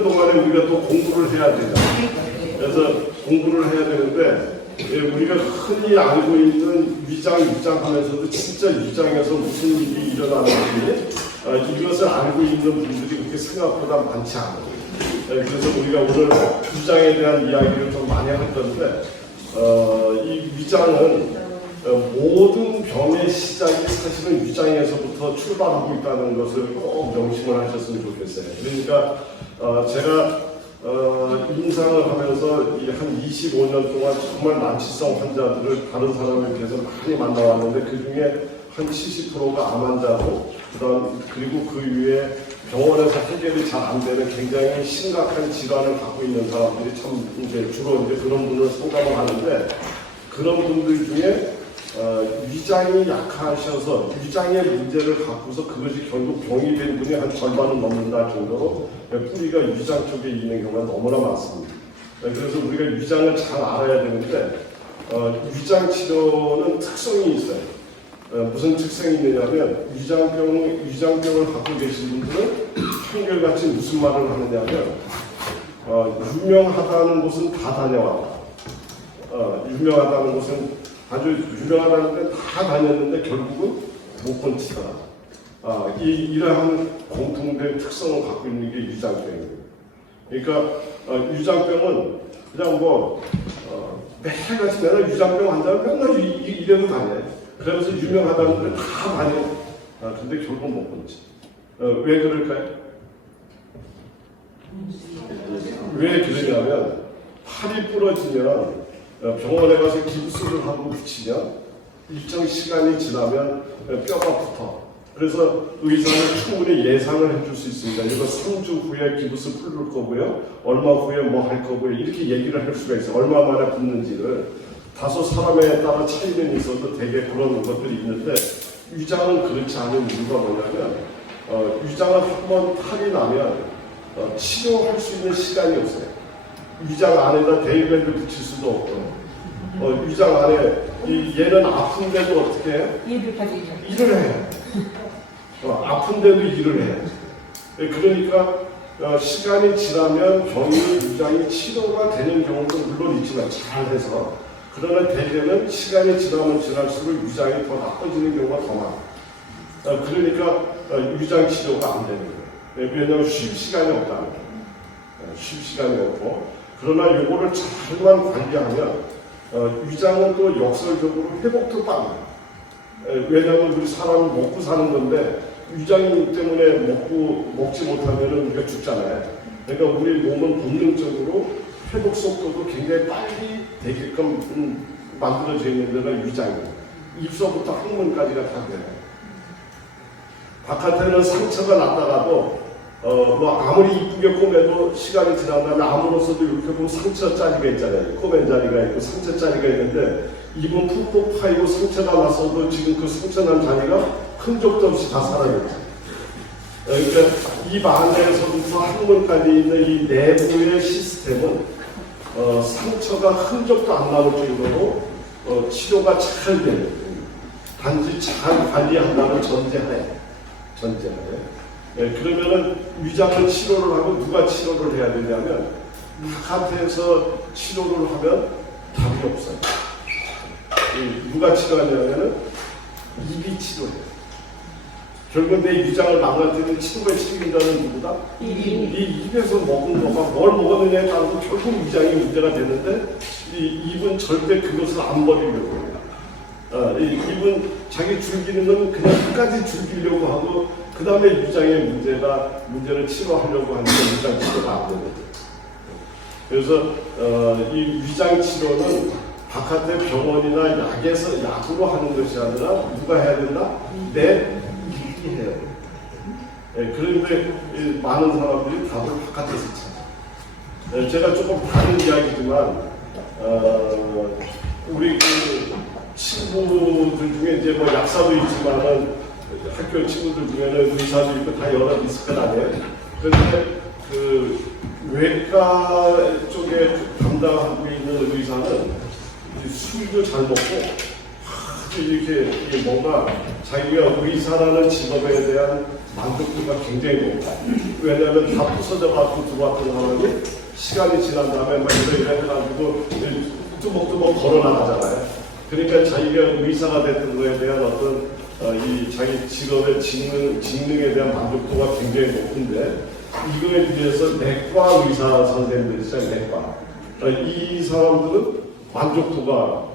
하는 동안에 우리가 또 공부를 해야 되잖아요. 그래서 공부를 해야 되는데 우리가 흔히 알고 있는 위장 하면서도 진짜 위장에서 무슨 일이 일어나는지 이것을 알고 있는 분들이 그렇게 생각보다 많지 않아요. 그래서 우리가 오늘 위장에 대한 이야기를 좀 많이 할 건데 이 위장은 모든 병의 시작이 사실은 위장에서부터 출발하고 있다는 것을 꼭 명심을 하셨으면 좋겠어요. 그러니까 제가 임상을 하면서 한 25년 동안 정말 난치성 환자들을 다른 사람에 비해서 많이 만나왔는데 그 중에 한 70%가 암 환자고 그리고 그 위에 병원에서 해결이 잘 안 되는 굉장히 심각한 질환을 갖고 있는 사람들이 참 주로 그런 분을 상담을 하는데 그런 분들 중에 위장이 약하셔서 위장의 문제를 갖고서 그것이 결국 병이 된 분이 한 절반은 넘는다 정도로 뿌리가 위장 쪽에 있는 경우가 너무나 많습니다. 그래서 우리가 위장을 잘 알아야 되는데 위장 치료는 특성이 있어요. 무슨 특성이 있느냐면 위장병을 갖고 계신 분들은 한결같이 무슨 말을 하느냐면 유명하다는 곳은 다 다녀왔다. 유명하다는 곳은 아주 유명하다는 데 다 다녔는데 결국은 못 건치더라. 이러한 공통된 특성을 갖고 있는 게 위장병이에요. 그러니까 위장병은 그냥 매일같이 내가 위장병 환자를 맨날 이래도 다녀요. 그러면서 유명하다는 데 다 다녀. 근데 결국 못 건치. 왜 그럴까요? 왜 그러냐면 팔이 부러지면 병원에 가서 깁스를 하고 붙이면 일정 시간이 지나면 뼈가 붙어. 그래서 의사는 충분히 예상을 해줄 수 있습니다. 이거 3주 후에 기부스 풀릴 거고요. 얼마 후에 뭐 할 거고요. 이렇게 얘기를 할 수가 있어요. 얼마 만에 붙는지를. 다소 사람에 따라 차이는 있어도 되게 그런 것들이 있는데 위장은 그렇지 않은 이유가 뭐냐면 위장을 한번 탈이 나면 치료할 수 있는 시간이 없어요. 위장 안에다 데일밴드 붙일 수도 없고 위장 안에 얘는 아픈데도 어떻게 해요? 일을 해요. 아픈데도 일을 해요. 그러니까 시간이 지나면 병이 위장이 치료가 되는 경우도 물론 있지만 잘해서 그러나 대개는 시간이 지나면 지날수록 위장이 더 나빠지는 경우가 더 많아요. 그러니까 위장 치료가 안 되는 거예요. 왜냐하면 쉴 시간이 없다는 거예요. 쉴 시간이 없고 그러나 이거를 잘만 관리하면 위장은 또 역설적으로 회복도 빨라요. 왜냐하면 우리 사람은 먹고 사는 건데 위장 때문에 먹지 못하면 우리가 죽잖아요. 그러니까 우리 몸은 본능적으로 회복 속도도 굉장히 빨리 되게끔 만들어져 있는 데가 위장이에요. 입서부터 항문까지가 다 돼요. 바깥에는 상처가 났다가도 아무리 이쁘게 꼬매도 시간이 지난 다음에 암으로서도 이렇게 보면 상처 자리가 있잖아요. 꼬맨 자리가 있고 상처 자리가 있는데 입은 푹푹 파이고 상처가 났어도 지금 그 상처 난 자리가 흔적도 없이 다 사라졌죠. 그러니까 입 안에서부터 항문까지 있는 이 내부의 시스템은 상처가 흔적도 안 남을 정도로 치료가 잘 돼요. 단지 잘 관리한다는 전제하에. 그러면은 위장을 치료를 하고 누가 치료를 해야 되냐면 바깥에서 치료를 하면 답이 없어요. 누가 치료하냐면은 입이 치료해요. 결국 내 위장을 망가뜨리는 치료의 책임자는 누구다? 이 입에서 먹은 거가 뭘 먹었느냐에 따라서 결국 위장이 문제가 되는데 이 입은 절대 그것을 안 버리려고 해요. 입은 자기 줄기는 건 그냥 끝까지 줄이려고 하고 그 다음에 위장의 문제를 치료하려고 하는데 위장 치료가 안 되는 거죠. 그래서 이 위장 치료는 바깥의 병원이나 약으로 하는 것이 아니라 누가 해야 된다? 내 입이 해야 돼요. 그런데 많은 사람들이 답을 바깥에서 찾아요. 제가 조금 다른 이야기지만 우리 그 친구들 중에 이제 뭐 약사도 있지만은 학교 친구들 중에는 의사도 있고 다 여러 있을 것 아니에요. 그런데 그 외과 쪽에 담당하고 있는 의사는 술도 잘 먹고 자꾸 이렇게 뭔가 자기가 의사라는 직업에 대한 만족도가 굉장히 높아. 왜냐하면 다 부서져 갖고 들어왔던 사람이 시간이 지난 다음에 막 이래 해가지고 뚜벅뚜벅 걸어 나가잖아요. 그러니까 자기가 의사가 됐던 거에 대한 어떤 이 자기 직업의 직능에 대한 만족도가 굉장히 높은데 이거에 비해서 내과 의사 선생님들 있잖아요. 내과. 이 사람들은 만족도가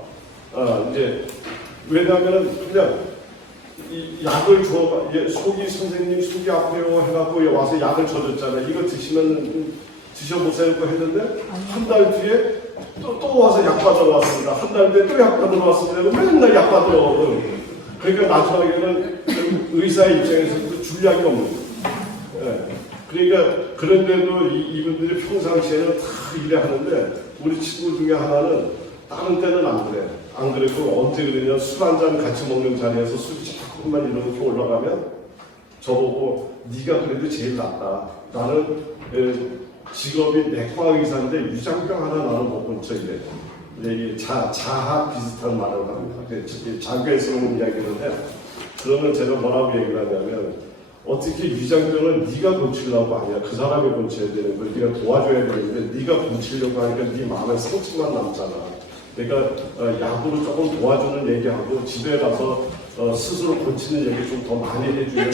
이제 왜냐하면 그냥 이 약을 줘 속이 선생님 속이 아프요 해갖고 와서 약을 줘줬잖아요. 이거 드셔보세요 했는데 한 달 뒤에 또 와서 약 받으러 왔습니다. 한 달 뒤에 또 약 받으러 왔습니다. 맨날 약 받으러 그러니까 마지막에는 의사의 입장에서도 줄 약이 없는 거예요. 그러니까 그런데도 이분들이 평상시에는 다 일을 하는데 우리 친구 중에 하나는 다른 때는 안 그래요. 안 그래도 언제 그러냐 술 한잔 같이 먹는 자리에서 술 조금만 이렇게 올라가면 저보고 네가 그래도 제일 낫다. 나는 직업이 내과 의사인데 유장병 하나 나는 못 본 척이래. 이게 자아 비슷한 말을 합니다. 자괴스러운 이야기인데 그러면 제가 뭐라고 얘기를 하냐면 어떻게 위장병을 네가 고치려고 하냐. 그 사람이 고쳐야 되는 걸 네가 도와줘야 되는데 네가 고치려고 하니까 네 마음에 상처만 남잖아. 그러니까 약으로 조금 도와주는 얘기하고 집에 가서 스스로 고치는 얘기 좀 더 많이 해주면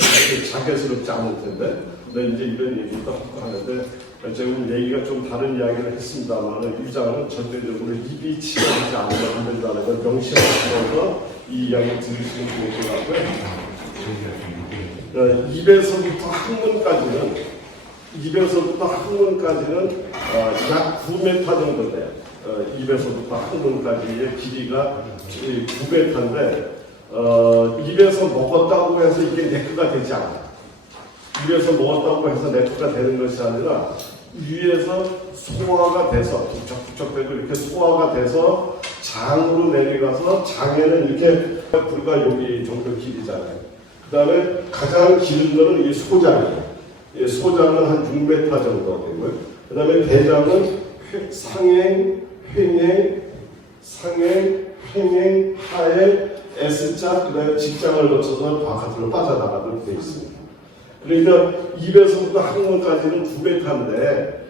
자괴스럽지 않을 텐데 이제 이런 얘기도 하는데 지금 얘기가 좀 다른 이야기를 했습니다만 위장은 절대적으로 입이 치워지지 않으면 안 된다는 걸 명심하시면서 이 이야기 들으시면 좋을 것 같고요. 입에서부터 항문까지는 약 9m 정도 돼요. 입에서부터 항문까지의 길이가 9m인데 입에서 먹었다고 해서 이게 네크가 되지 않아요. 입에서 먹었다고 해서 네크가 되는 것이 아니라 위에서 소화가 돼서 북적북적되고 이렇게 소화가 돼서 장으로 내려가서 장에는 이렇게 불과 여기 정도 길이잖아요. 그 다음에 가장 긴 거는 이 소장이에요. 소장은 한 6m 정도 되고요. 그 다음에 대장은 상행, 횡행, 하행, S자, 그 다음에 직장을 거쳐서 바깥으로 빠져나가도록 되어 있습니다. 그러니까 입에서부터 항문까지는 9m인데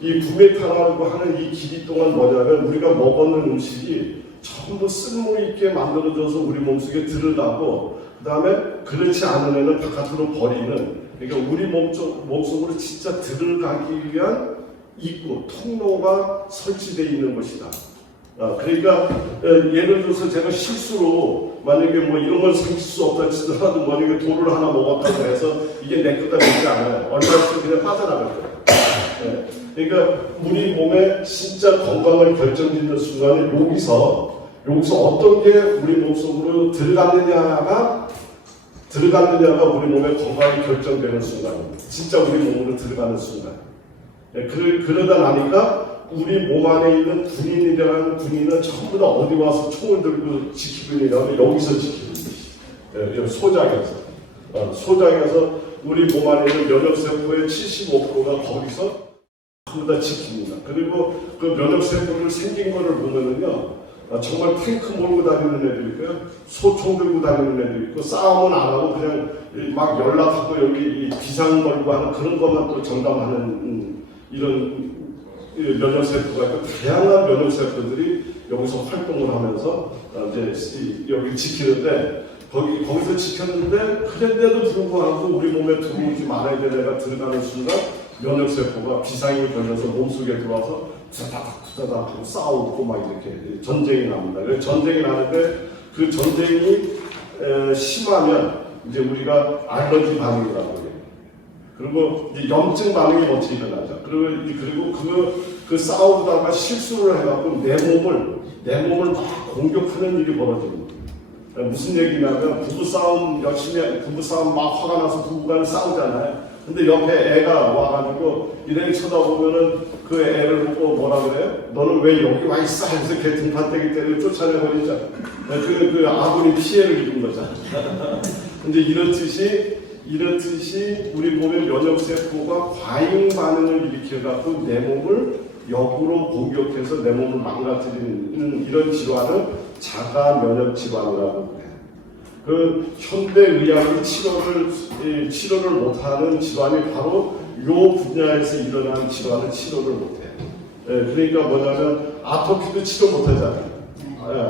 이 9m라고 하는 이 길이 동안 뭐냐면 우리가 먹었는 음식이 전부 쓸모 있게 만들어져서 우리 몸속에 들어가고 그 다음에 그렇지 않은 애는 바깥으로 버리는 그러니까 우리 몸속으로 진짜 들어가기 위한 입구, 통로가 설치되어 있는 것이다. 그러니까 예를 들어서 제가 실수로 만약에 뭐 이런 걸 삼킬 수 없다 치더라도 만약에 돌을 하나 먹었다고 해서 이게 내 거다 되지 않아요. 얼마 있으면 그냥 빠져나갈 거예요. 네. 그러니까 우리 몸에 진짜 건강을 결정짓는 순간에 여기서 어떤 게 우리 몸속으로 들어갔느냐가 우리 몸의 건강이 결정되는 순간입니다. 진짜 우리 몸으로 들어가는 순간. 네. 그러다 나니까 우리 몸 안에 있는 군인이라는 군인은 전부 다 어디 와서 총을 들고 지키고 있냐면 여기서 지키는 것이에요. 소장에서 우리 몸 안에 있는 면역세포의 75%가 거기서 전부 다 지킵니다. 그리고 그 면역세포를 생긴 거를 보면은요, 정말 탱크 몰고 다니는 애들 있고요, 소총 들고 다니는 애들 있고, 싸움은 안 하고 그냥 막 연락하고 여기 비상 걸고 하는 그런 것만 또 정당하는 이런 면역세포가 있고 다양한 면역세포들이 여기서 활동을 하면서 이제 여기 지키는데 거기서 지켰는데 그런데도 불구하고 우리 몸에 들어오지 말아야 될 애가 들어가는 순간 면역세포가 비상이 걸려서 몸속에 들어와서 투다닥 하고 싸우고 막 이렇게 전쟁이 납니다. 전쟁이 나는데 그 전쟁이 심하면 이제 우리가 알러지 반응이라고 해요. 그리고 이제 염증 반응이 먼저 일어나죠. 그리고 그 싸우다가 실수를 해갖고 내 몸을 막 공격하는 일이 벌어집니다. 무슨 얘기냐면 부부싸움 막 화가 나서 부부가 싸우잖아요. 근데 옆에 애가 와가지고 이래를 쳐다보면은 그 애를 보고 뭐라 그래요? 너는 왜 여기 와 있어? 하면서 걔 등판대기 때리고 쫓아내버리죠. 그 아군이 피해를 입은 거잖아. 근데 이렇듯이 우리 몸의 면역세포가 과잉 반응을 일으켜갖고 내 몸을 역으로 공격해서 내 몸을 망가뜨리는 이런 질환을 자가 면역 질환이라고 그래. 그 현대 의학이 치료를 못하는 질환이 바로 이 분야에서 일어나는 질환을 치료를 못해. 그러니까 뭐냐면 아토피도 치료 못하잖아요.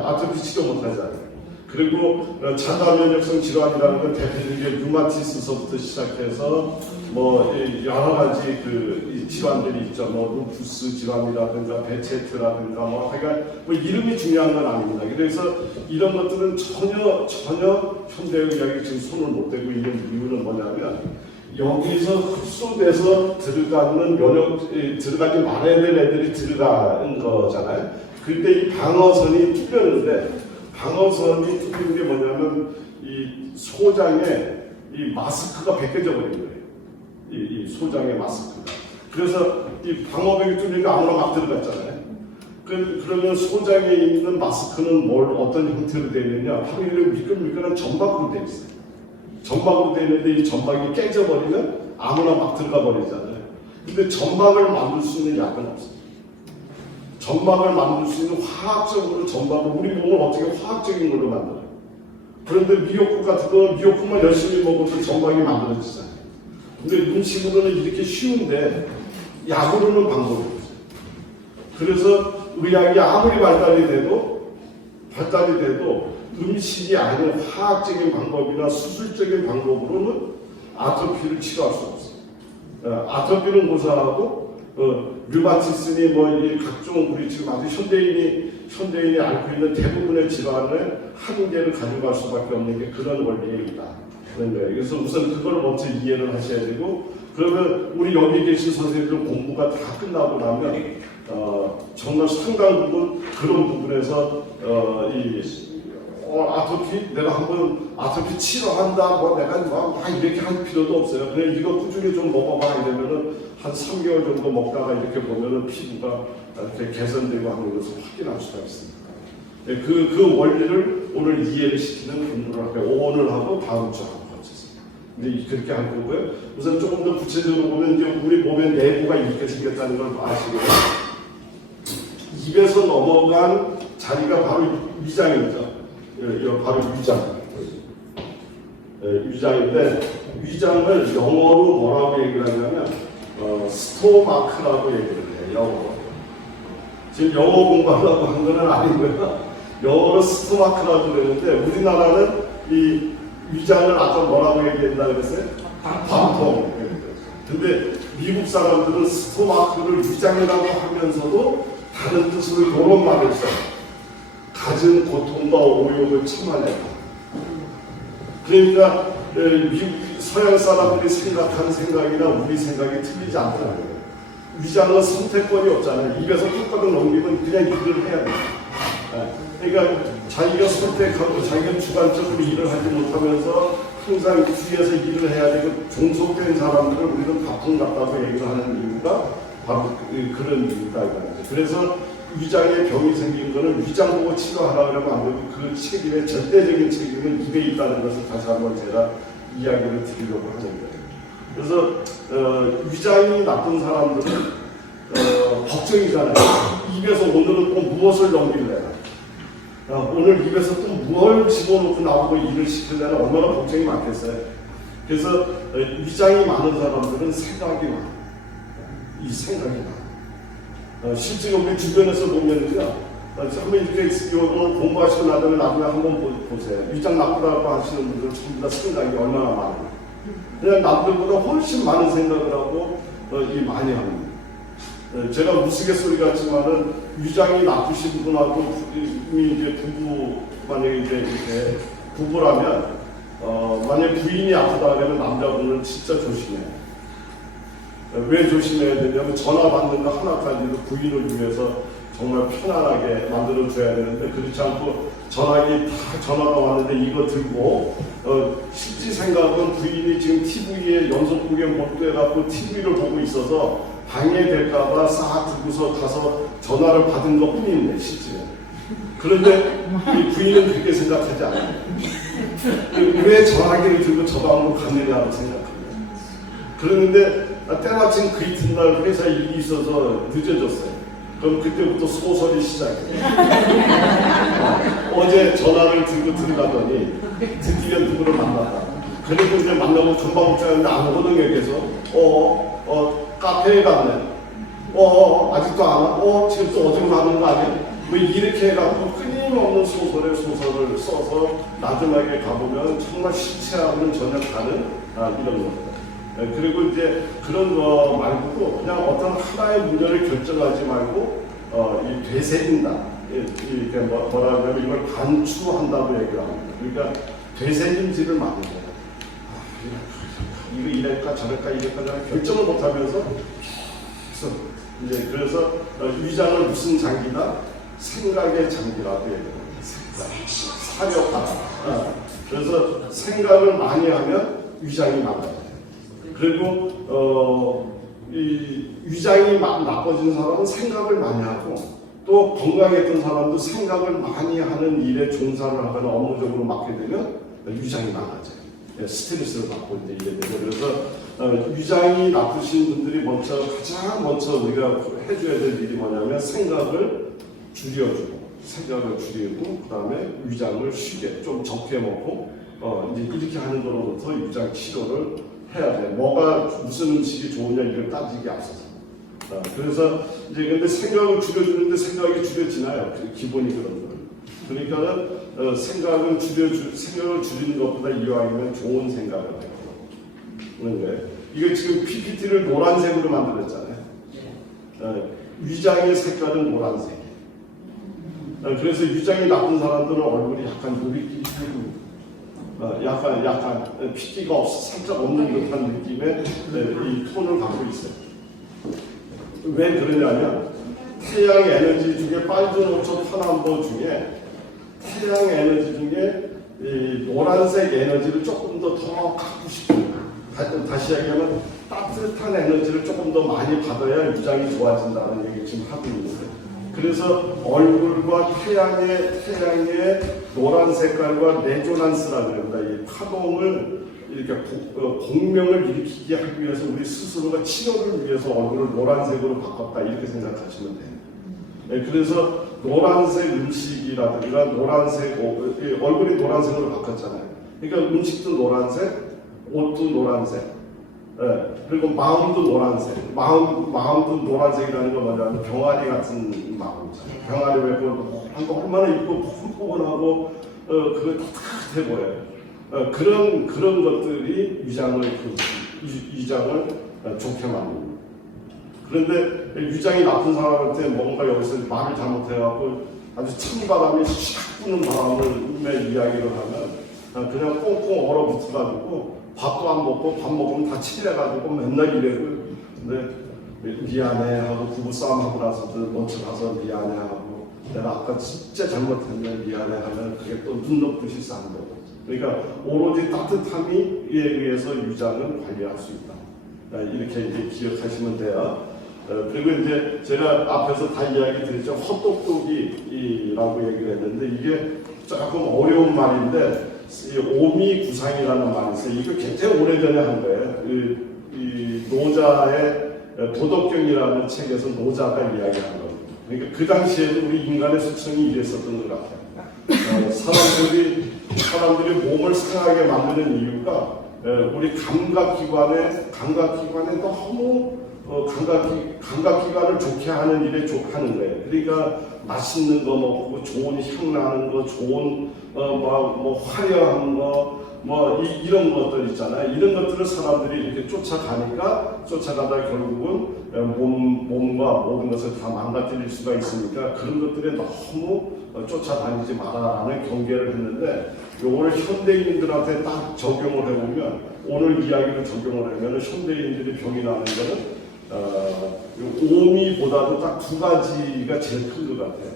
아토피 치료 못하잖아요. 그리고 자가 면역성 질환이라는 건 대표적인 류마티스서부터 시작해서 뭐 여러 가지 그 질환들이 있죠. 뭐 루푸스 질환이라든가 베체트라든가 뭐 하여간 뭐 이름이 중요한 건 아닙니다. 그래서 이런 것들은 전혀 현대의학이 지금 손을 못 대고 있는 이유는 뭐냐면 여기서 흡수돼서 들어가지 말아야 될 애들이 들어가는 거잖아요. 그때 이 방어선이 뚫렸는데 방어선이 뚫린 게 뭐냐면 이 소장에 이 마스크가 벗겨져 버린 거예요. 이 소장의 마스크가. 그래서 이 방어벽이 뚫리니까 아무나 막 들어갔잖아요. 그러면 소장에 있는 마스크는 어떤 형태로 되어 있느냐? 바로 이런 미끌미끌한 점박으로 되어 있어요. 점박으로 되어 있는데 이 점박이 깨져버리면 아무나 막 들어가 버리잖아요. 근데 점박을 만들 수 있는 약은 없어요. 점박을 만들 수 있는 화학적으로 점박을 우리 몸을 어떻게 화학적인 걸로 만들어요. 그런데 미역국 같은 거 미역국만 열심히 먹어도 점박이 만들어지잖아요. 근데 음식으로는 이렇게 쉬운데 약으로는 방법이 없어요. 그래서 의학이 아무리 발달이 돼도 음식이 아닌 화학적인 방법이나 수술적인 방법으로는 아토피를 치료할 수 없어요. 아토피는 무사하고 류마티스니 뭐 이 각종 우리 지금 아주 현대인이 앓고 있는 대부분의 질환을 한 개를 가져갈 수밖에 없는 게 그런 원리에 있다. 그런 거예요. 그래서 우선 그걸 먼저 이해를 하셔야 되고 그러면 우리 여기 계신 선생님들 공부가 다 끝나고 나면 정말 상당 부분 그런 부분에서 아토피 내가 한번 아토피 치료한다 뭐 내가 막 이렇게 할 필요도 없어요. 그냥 이거 꾸준히 좀 먹어봐 이러면은 한 3개월 정도 먹다가 이렇게 보면은 피부가 이렇게 개선되고 하는 것을 확인할 수가 있습니다. 그 원리를 오늘 이해를 시키는 공부를 할게요. 오늘 하고 다음 주 하고 거쳤습니다. 근데 그렇게 할 거고요. 우선 조금 더 구체적으로 보면 이제 우리 몸의 내부가 이렇게 생겼다는 걸 아시고요. 입에서 넘어간 자리가 바로 위장이죠. 바로 위장. 위장인데 위장을 영어로 뭐라고 얘기를 하냐면 스토마크라고 얘기를 해요. 영어로. 지금 영어 공부하려고 한 건 아니고요. 영어로 스토마크라고 그러는데 우리나라는 이 위장을 아까 뭐라고 얘기했나 그랬어요? 관통. 근데 미국 사람들은 스토마크를 위장이라고 하면서도 다른 뜻으로 이런 말을 써요. 갖은 고통과 오욕을 참아내라. 그러니까 서양 사람들이 생각하는 생각이나 우리 생각이 틀리지 않다는 거예요. 위장은 선택권이 없잖아요. 입에서 뚜껑을 넘기면 그냥 일을 해야 돼요. 그러니까 자기가 선택하고 자기가 주관적으로 일을 하지 못하면서 항상 뒤에서 일을 해야 되고 종속된 사람들을 우리는 바쁜 같다고 얘기를 하는 이유가 바로 그런 이유다. 그래서 위장에 병이 생긴 거는 위장 보고 치료하라 그러면 안 되고 그 책임의 절대적인 책임은 입에 있다는 것을 다시 한번 제가 이야기를 드리려고 하는 거예요. 그래서 위장이 나쁜 사람들은 걱정이잖아요. 입에서 오늘은 또 무엇을 넘길래 오늘 입에서 또 뭘 집어넣고 나오고 일을 시키려면 얼마나 걱정이 많겠어요. 그래서 위장이 많은 사람들은 생각이 많아요. 이 생각이 많아요. 실제로 우리 주변에서 보면요. 한번 이렇게 오늘 공부하시고 나중에 한번 보세요. 위장 나쁘다고 하시는 분들은 전부 다 생각이 얼마나 많아요. 그냥 남들보다 훨씬 많은 생각을 하고 많이 합니다. 제가 우스갯소리 같지만은 위장이 나쁘신 분하고 이제 부부 만약에 이제 이렇게 부부라면 만약 부인이 아프다 그러면 남자분은 진짜 조심해요. 왜 조심해야 되냐면 전화 받는 거 하나까지도 부인을 위해서 정말 편안하게 만들어줘야 되는데 그렇지 않고 전화가 왔는데 이거 들고 실제 생각은 부인이 지금 TV에 연속극에 몰두해갖고 TV를 보고 있어서 방해될까봐 싹 들고서 가서 전화를 받은 것 뿐인데 실제 그런데 이 부인은 그렇게 생각하지 않아요. 왜 전화기를 들고 저 방으로 가느냐고 생각합니다. 그러는데 때마침 그 이튿날 회사 일이 있어서 늦어졌어요. 그럼 그때부터 소설이 시작해요. 어제 전화를 들고 들어가더니 드디어 누구를 만났다. 그리고 이제 만나고 금방 없자는데 아무거나 얘기해서 카페에 갔네. 아직도 안 와? 지금 또 어디로 가는 거 아니야? 뭐 이렇게 해갖고 끊임없는 소설을 써서 나중에 가보면 정말 실체하고는 전혀 다른 이런 것들. 그리고 이제 그런 거 말고도 그냥 어떤 하나의 문제를 결정하지 말고 이 되새긴다. 이렇게 뭐라 하냐면 이걸 간추한다고 얘기를 합니다. 그러니까 되새김질을 많이 해요. 이거 이럴까 저럴까 결정을 못하면서 그래서 위장은 무슨 장기다? 생각의 장기라고 얘기합니다. 사력하다. 그래서 생각을 많이 하면 위장이 나빠요. 그리고 이 위장이 나빠진 사람은 생각을 많이 하고 또 건강했던 사람도 생각을 많이 하는 일에 종사를 하거나 업무적으로 맡게 되면 위장이 나빠져요. 스트레스를 받고 이제 이래 되죠. 그래서 위장이 나쁘신 분들이 가장 먼저 우리가 해줘야 될 일이 뭐냐면 생각을 줄이고 그다음에 위장을 쉬게 좀 적게 먹고 이제 이렇게 하는 거로부터 위장 치료를 해야 돼. 무슨 음식이 좋으냐 이걸 따지기 앞서서. 그래서 이제 근데 생각을 줄여주는데 생각이 줄여지나요? 기본이 그런 거예요. 그러니까는 생각을 줄이는 것보다 이왕이면 좋은 생각을 해요. 그런데 이게 지금 PPT를 노란색으로 만들었잖아요. 위장의 색깔은 노란색. 그래서 위장이 나쁜 사람들은 얼굴이 약간 누리끼리 약간 핏기가 살짝 없는 듯한 느낌의 이 톤을 갖고 있어요. 왜 그러냐면 태양 에너지 중에 빨간 옷처럼 파남보 중에 태양 에너지 중에 이 노란색 에너지를 조금 더 갖고 싶어요. 다시 얘기하면 따뜻한 에너지를 조금 더 많이 받아야 위장이 좋아진다는 얘기 지금 하고 있는데, 그래서 얼굴과 태양의 노란 색깔과 레조난스라고 합니다. 이 파동을 이렇게 공명을 일으키게 하기 위해서 우리 스스로가 치료를 위해서 얼굴을 노란색으로 바꿨다 이렇게 생각하시면 돼요. 그래서 노란색 음식이라든가 노란색 얼굴이 노란색으로 바꿨잖아요. 그러니까 음식도 노란색, 옷도 노란색, 그리고 마음도 노란색. 마음도 노란색이라는 건 뭐냐면 병아리 같은 마음이잖아요. 병아리 왜 그런 거 얼마나 이쁘고 포근하고 그거 따뜻해 보여요. 그런 것들이 위장을 좋게 만듭니다. 그런데 위장이 나쁜 사람한테 뭔가 여기서 말을 잘못해갖고 아주 찬바람이 샥 부는 바람을 이야기를 하면 그냥 꽁꽁 얼어붙어가지고 밥도 안 먹고 밥 먹으면 다 칠해가지고 맨날 이래고, 근데 미안해 하고 부부싸움 하고 나서도 먼저 가서 미안해 하고 내가 아까 진짜 잘못했네 미안해 하면 그게 또 눈 높듯이 싼 거고. 그러니까 오로지 따뜻함에 의해서 위장을 관리할 수 있다. 이렇게 이제 기억하시면 돼요. 그리고 이제 제가 앞에서 다 이야기 드렸죠. 헛똑똑이라고 얘기를 했는데 이게 조금 어려운 말인데 오미구상이라는 말이 있어요. 이거 굉장히 오래전에 한 거예요. 이 노자의 도덕경이라는 책에서 노자가 이야기한 겁니다. 그러니까 그 당시에도 우리 인간의 수천이 이랬었던 것 같아요. 사람들이 몸을 상하게 만드는 이유가 우리 감각기관에 너무 감각기관을 좋게 하는 일에 하는 거예요. 그러니까 맛있는 거 먹고 좋은 향 나는 거, 좋은 화려한 거, 이런 것들 있잖아요. 이런 것들을 사람들이 이렇게 쫓아가다 결국은 몸과 모든 것을 다 망가뜨릴 수가 있으니까 그런 것들에 너무 쫓아다니지 마라라는 경계를 했는데, 요걸 현대인들한테 딱 적용을 해보면, 오늘 이야기를 적용을 하면 현대인들이 병이 나는 거는 오미보다도 딱 두 가지가 제일 큰 것 같아요.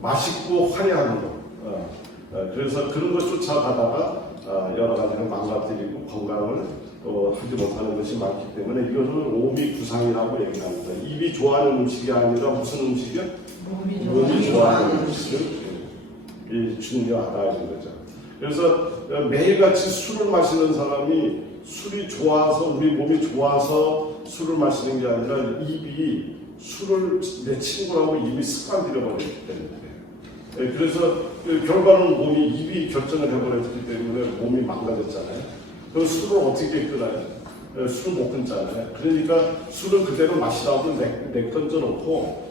맛있고 화려한 거. 그래서 그런 거 쫓아가다가 여러 가지를 망가뜨리고 건강을 하지 못하는 것이 많기 때문에 이것을 오미구상이라고 얘기합니다. 입이 좋아하는 음식이 아니라 무슨 음식이요? 몸이 좋아하는 음식이 중요하다는 거죠. 그래서 매일같이 술을 마시는 사람이 술이 좋아서 우리 몸이 좋아서 술을 마시는 게 아니라 입이 술을 내 친구라고 입이 습관 들여버렸기 때문에 그래서 결과는 몸이 입이 결정을 해버렸기 때문에 몸이 망가졌잖아요. 그럼 술을 어떻게 끊어요? 술을 못 끊잖아요. 그러니까 술을 그대로 마시라고 내던져 놓고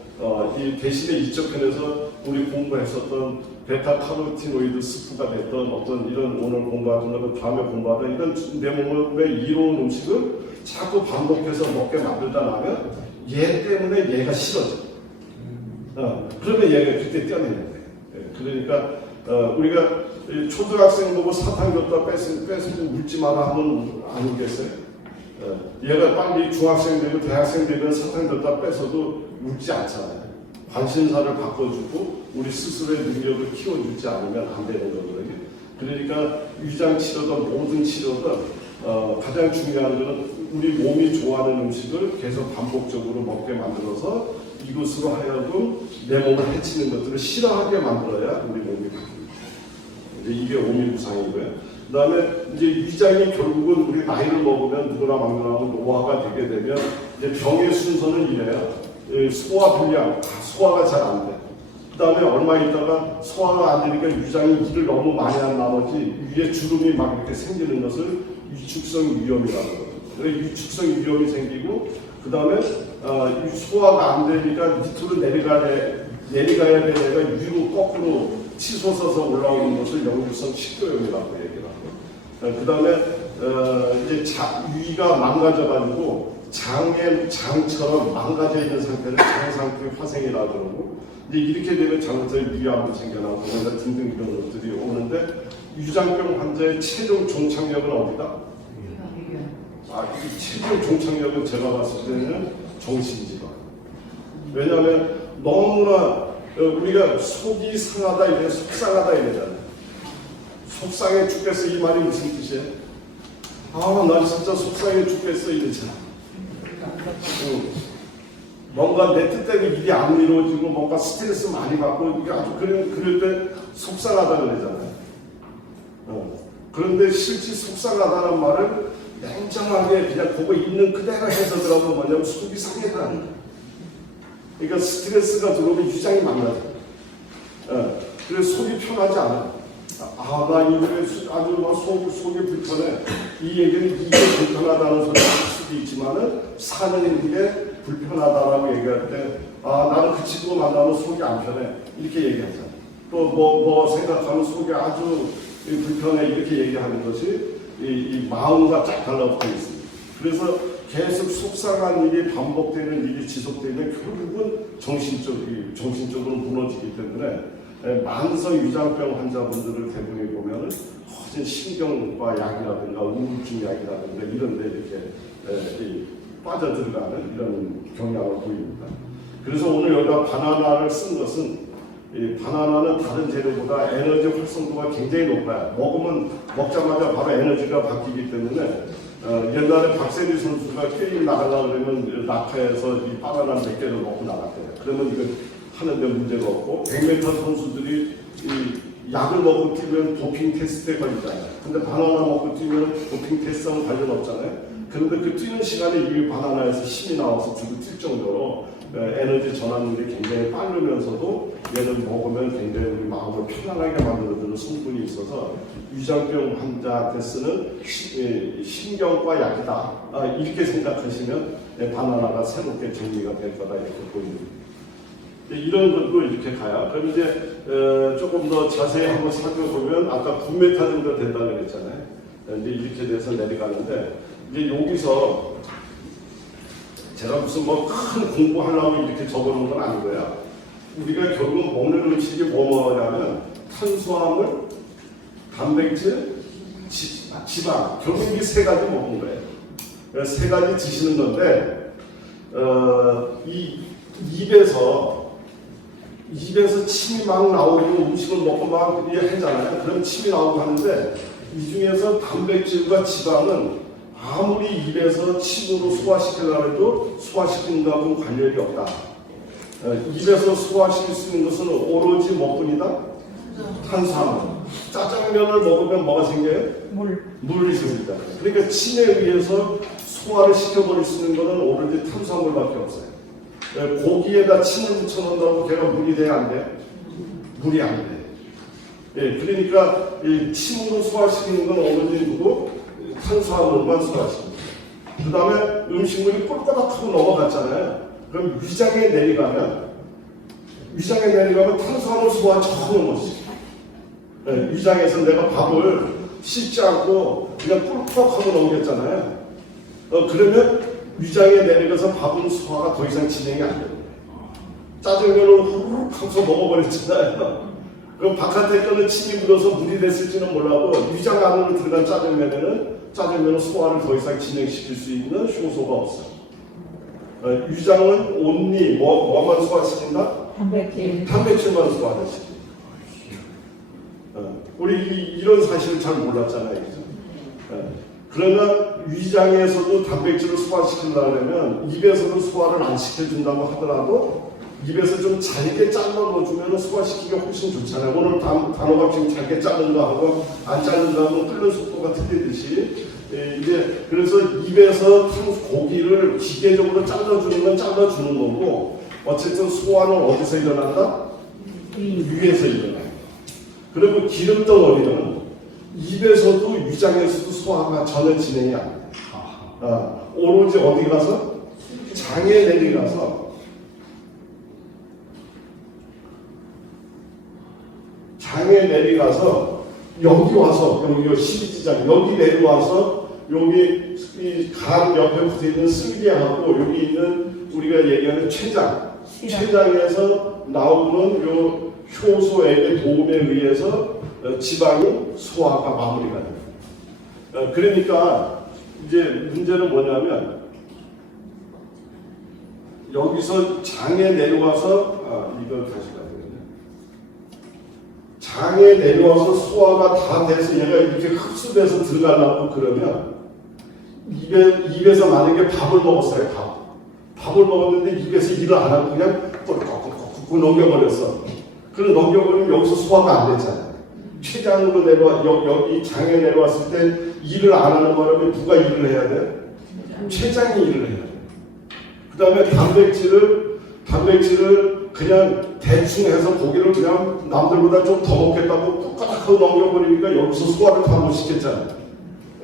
이 대신에 이쪽 편에서 우리 공부했었던 베타카로티노이드 스프가 됐던 어떤 이런 오늘 공부하던 거 다음에 공부하던 이런 내 몸에 이로운 음식을 자꾸 반복해서 먹게 만들다 나면 얘 때문에 얘가 싫어져. 그러면 얘가 그때 떼어내는 거예요. 그러니까 우리가 초등학생 보고 사탕 줬다 뺏으면 울지 마라 하면 아니겠어요? 얘가 빨리 중학생 되고 대학생 되면 사탕 줬다 뺏어도 울지 않잖아요. 관심사를 바꿔주고 우리 스스로의 능력을 키워주지 않으면 안 되는 거거든요. 그러니까 위장 치료든 모든 치료든 가장 중요한 것은 우리 몸이 좋아하는 음식을 계속 반복적으로 먹게 만들어서 이것으로 하여금 내 몸을 해치는 것들을 싫어하게 만들어야 우리 몸이 바뀝니다. 이게 오미부상이고요. 그 다음에 이제 위장이 결국은 우리 나이를 먹으면 누구나 막론하고 노화가 되게 되면 이제 병의 순서는 이래요. 소화 불량, 소화가 잘 안 돼. 그 다음에 얼마 있다가 소화가 안 되니까 위장이 일을 너무 많이 한 나머지 위에 주름이 막 이렇게 생기는 것을 위축성 위염이라고 해요. 위축성 위염이 생기고 그 다음에 소화가 안 되니까 밑으로 내려가야 될 애가 위로 거꾸로 치솟아서 올라오는 것을 역류성 식도염이라고 얘기를 하고 그 다음에 이제 위가 망가져가지고 장처럼 망가져 있는 상태를 장상태 화생이라고 그러고 이제 이렇게 되면 잘못해서 위암도 생겨나고 등등 이런 것들이 오는데 위장병 환자의 최종 종착역은 어디다? 이 최종 종착역은 제가 봤을 때는 정신질환. 왜냐하면 너무나 우리가 속이 상하다 이래 속상하다 이러잖아요. 속상해 죽겠어 이 말이 무슨 뜻이에요? 나 진짜 속상해 죽겠어 이러잖아. 뭔가 내 뜻대로 일이 안 이루어지고 뭔가 스트레스 많이 받고 이게 아주 그럴 때 속상하다 그러잖아요. 그런데 실제 속상하다는 말을 냉정하게 그냥 보고 있는 그대로 해석을 뭐냐면 속이 상해라는 거예요. 그러니까 스트레스가 들어오면 위장이 망가져. 그래서 속이 편하지 않아. 나 이번에 아주 막 속이 불편해. 이 얘기는 이게 불편하다는 소리를 할 수도 있지만은 사는 게 불편하다라고 얘기할 때 나는 그 친구 만나면 속이 안 편해. 이렇게 얘기하잖아. 또 뭐 생각하면 속이 아주 불편해. 이렇게 얘기하는 것이 이 마음과 쫙 달라붙어 있습니다. 그래서 계속 속상한 일이 반복되는 일이 지속되면 결국은 정신적으로 무너지기 때문에 만성 위장병 환자분들을 대부분 보면은 훨씬 신경과 약이라든가 우울증 약이라든가 이런 데 이렇게 빠져들어가는 이런 경향을 보입니다. 그래서 오늘 여기다 바나나를 쓴 것은 이 바나나는 다른 재료보다 에너지 활성도가 굉장히 높아요. 먹자마자 바로 에너지가 바뀌기 때문에 옛날에 박세리 선수가 게임 나가려고 그러면 낙하에서 이 바나나 몇 개를 먹고 나갔대요. 그러면 이거 하는데 문제가 없고 100m 선수들이 이 약을 먹고 뛰면 도핑 테스트에 걸리잖아요. 근데 바나나 먹고 뛰면 도핑 테스트하고 관련 없잖아요. 그런데 그 뛰는 시간에 이 바나나에서 힘이 나와서 주로 뛸 정도로 에너지 전환율이 굉장히 빠르면서도 얘는 먹으면 굉장히 우리 마음을 편안하게 만들어주는 성분이 있어서 위장병 환자한테 쓰는 신경과 약이다. 이렇게 생각하시면 바나나가 새롭게 정리가 될 거다 이렇게 보입니다. 이런 것도 이렇게 가요. 그럼 이제 조금 더 자세히 한번 살펴보면 아까 9m 정도 된다고 그랬잖아요. 이제 이렇게 돼서 내려가는데 이제 여기서 제가 무슨 큰 공부하려고 이렇게 적어놓은 건 아니고요. 우리가 결국 먹는 음식이 뭐냐면 탄수화물, 단백질, 지방 결국 이 세 가지 먹는 거예요. 그래서 세 가지 드시는 건데 이 입에서 침이 막 나오고 음식을 먹고 막 하잖아요. 그럼 침이 나오고 하는데 이 중에서 단백질과 지방은 아무리 입에서 침으로 소화시키려고 해도 소화시키는 거하고는 관련이 없다. 입에서 소화시킬 수 있는 것은 오로지 뭐뿐이다? 탄수화물. 짜장면을 먹으면 뭐가 생겨요? 물이 생깁니다. 그러니까 침에 의해서 소화를 시켜버릴 수 있는 것은 오로지 탄수화물밖에 없어요. 고기에다 침을 묻혀놓는다고 걔가 물이 돼야 안 돼요? 물이 안 돼. 예, 그러니까 이 침으로 소화시키는 건 어머니 누구 탄수화물만 소화시키고, 그 다음에 음식물이 꿀꼬닥하고 넘어갔잖아요. 그럼 위장에 내려가면 탄수화물 소화 전혀 못시. 예, 위장에서 내가 밥을 씹지 않고 그냥 꿀꺽하고 넘겼잖아요. 그러면 위장에 내려가서 밥은 소화가 더 이상 진행이 안 돼요. 짜장면을 후루룩 하면서 먹어버렸잖아요. 그럼 바깥에 거는 침이 묻어서 물이 됐을지는 몰라도 위장 안으로 들어간 짜장면은 소화를 더 이상 진행시킬 수 있는 효소가 없어요. 위장은 온리 뭐만 소화시킨다? 단백질만 소화를 시킨다. 우리 이런 사실을 잘 몰랐잖아요. 그죠? 그러나 위장에서도 단백질을 소화시키려면 입에서도 소화를 안 시켜준다고 하더라도 입에서 좀 잘게 잘라 넣어주면 소화시키기가 훨씬 좋잖아요. 오늘 단어가 지금 잘게 자른다 하고 안 자른다 하면 끓는 속도가 틀리듯이, 이제 그래서 입에서 고기를 기계적으로 잘라주는 건 잘라주는 거고, 어쨌든 소화는 어디서 일어난다? 위에서 일어나요. 그리고 기름 덩어리는 입에서도 위장에서도 소화가 전혀 진행이 안 돼요. 오로지 어디 가서? 장에 내려가서 여기 와서 여기 십이지장 여기 내려와서 여기 이 간 옆에 붙어있는 승기하고 여기 있는 우리가 얘기하는 췌장에서 나오는 요 효소액의 도움에 의해서 지방이 소화가 마무리가 됩니다. 그러니까 이제 문제는 뭐냐면 여기서 장에 내려와서 이걸 다시 가야 되겠네. 장에 내려와서 소화가 다 돼서 얘가 이렇게 흡수돼서 들어가려고 그러면 입에서 만약에 밥을 먹었어요. 밥을 먹었는데 입에서 일을 안 하고 그냥 꾹꾹꾹꾹 넘겨버렸어. 그럼 넘겨버리면 여기서 소화가 안 됐잖아요. 췌장으로 여기 장에 내려왔을 때 일을 안 하는 바람에 누가 일을 해야 돼? 췌장이 일을 해야 돼. 그 다음에 단백질을 그냥 대충 해서 고기를 그냥 남들보다 좀 더 먹겠다고 꾹꾹하고 넘겨버리니까 여기서 소화를 다 못 시켰잖아요.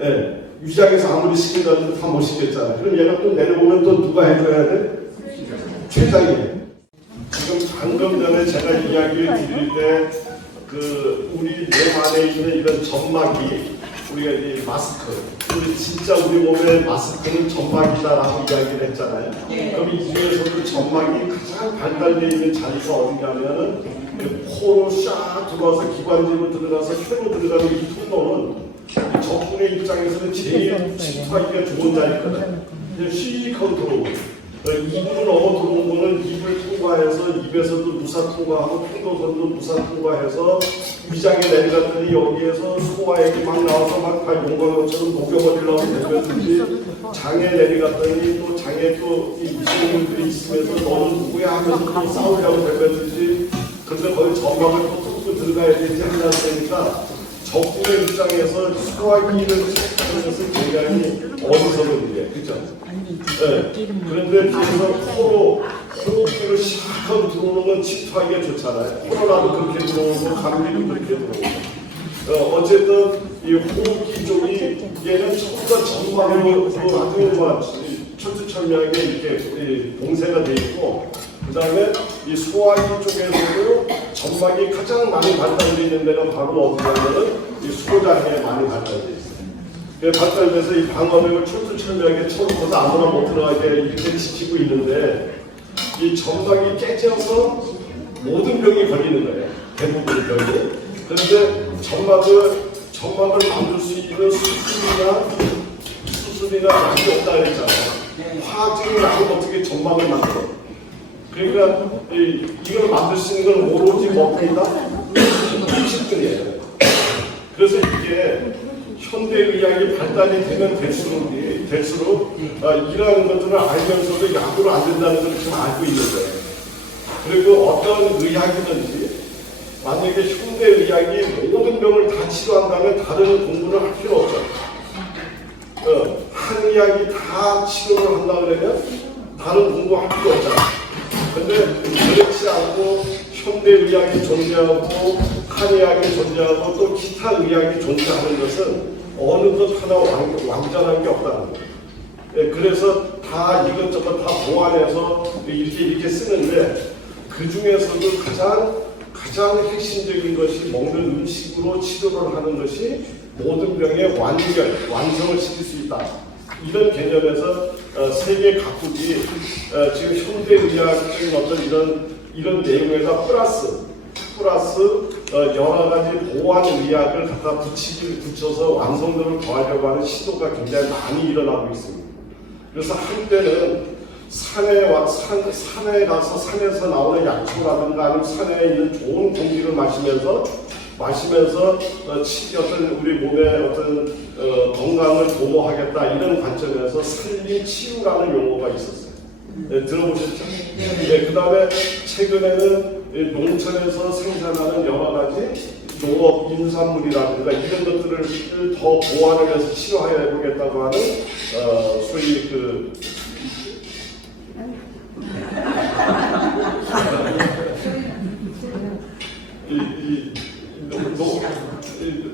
예. 위장에서 아무리 시킨다도 다 못 시켰잖아요. 그럼 얘가 또 내려오면 또 누가 해줘야 돼? 췌장이. 지금 방금 전에 제가 이야기를 드릴 때 우리 몸 안에 있는 이런 점막이 우리가 이 마스크, 진짜 우리 몸의 마스크는 점막이다라고 이야기를 했잖아요. 그럼 이 중에서도 점막이 가장 발달되어 있는 자리가 어디냐면은 코로 샥 들어와서 기관지로 들어가서 혀로 들어가는 이 통로는 적군의 입장에서는 제일 침투하기가 좋은 자리거든. 시리카로 들어오고. 입으로 넘어 들어온 거는 입을 통과해서 입에서도 무사 통과하고 통로선도 무사 통과해서 위장에 내려갔더니 여기에서 소화액이 막 나와서 막 다 용광로처럼 녹여버리려고 되면든지 장에 내려갔더니 또 장에 또 이 미생물들이 있으면서 너는 누구야 하면서 또 싸우려고 되면든지 그런데 거기 점막을 또 뚫고 들어가야 되지 하려고 하니까 적군의 입장에서 소화기를 체크하는 것은 굉장히 어리석은 일이에요. 그렇죠? 네. 그런데 뒤에서 코로 호흡기를 시작하고 들어오는 건 침투하기가 좋잖아요. 코로나도 그렇게 들어오고 감기도 그렇게 들어오고. 어쨌든 이 호흡기 쪽이 얘는 전부 다 점막으로 아주 철두철미하게 이렇게 봉쇄가 돼 있고, 그 다음에 이 소화기 쪽에서도 점막이 가장 많이 발달되어 있는 데가 바로 어디냐면은 이 소장에 많이 발달되어 있어요. 발달돼서 이 방어벽을 철두철미하게 처음부터 아무나 못 들어가게 이렇게 지키고 있는데 이 점막이 깨져서 모든 병이 걸리는 거예요. 대부분의 병이. 그런데 점막을 만들 수 있는 수술이나 약이 없다 그랬잖아요. 화학적인 약은 어떻게 점막을 만들어? 그러니까 이걸 만들 수 있는 건 오로지 뭐입니다? 음식들이에요. 그래서 이게 현대의학이 발달이 되면 될수록 이러한 것들을 알면서도 약으로 안 된다는 걸 지금 알고 있는 거예요. 그리고 어떤 의학이든지 만약에 현대의학이 모든 병을 다 치료한다면 다른 공부를 할 필요 없죠. 한의학이 다 치료를 한다 그러면 다른 공부할 필요 없잖아. 근데 그렇지 않고 현대의학이 존재하고 한의학이 존재하고 또 기타 의학이 존재하는 것은 어느 것 하나 완전한 게 없다는 거예요. 예, 그래서 다 이것저것 다 보완해서 이렇게 쓰는데 그 중에서도 가장 핵심적인 것이 먹는 음식으로 치료를 하는 것이 모든 병의 완성을 시킬 수 있다. 이런 개념에서 세계 각국이 지금 현대의학적인 어떤 이런 내용에다 플러스 여러 가지 보완 의학을 갖다 붙여서 완성도를 더하려고 하는 시도가 굉장히 많이 일어나고 있습니다. 그래서 한때는 산에 가서 산에서 나오는 약초라든가 아니면 산에 있는 좋은 공기를 마시면서 어떤 우리 몸의 어떤 건강을 도모하겠다 이런 관점에서 산림 치유라는 용어가 있었어요. 네, 들어보셨죠? 네, 그 다음에 최근에는 농촌에서 생산하는 여러 가지 농업 임산물이라든가 이런 것들을 더 보완을 해서 치료해 보겠다고 하는 소위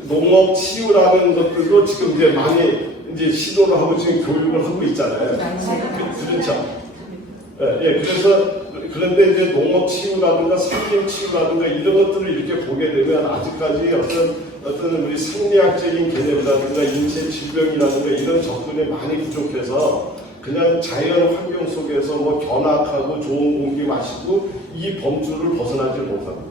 농업 치유라는 것들도 지금 이제 많이 이제 시도를 하고 지금 교육을 하고 있잖아요. 그렇죠. 예, 그런데 이제 농업 치유라든가 산림 치유라든가 이런 것들을 이렇게 보게 되면 아직까지 어떤 우리 생리학적인 개념이라든가 인체 질병이라든가 이런 접근이 많이 부족해서 그냥 자연 환경 속에서 뭐 견학하고 좋은 공기 마시고 이 범주를 벗어나지 못합니다.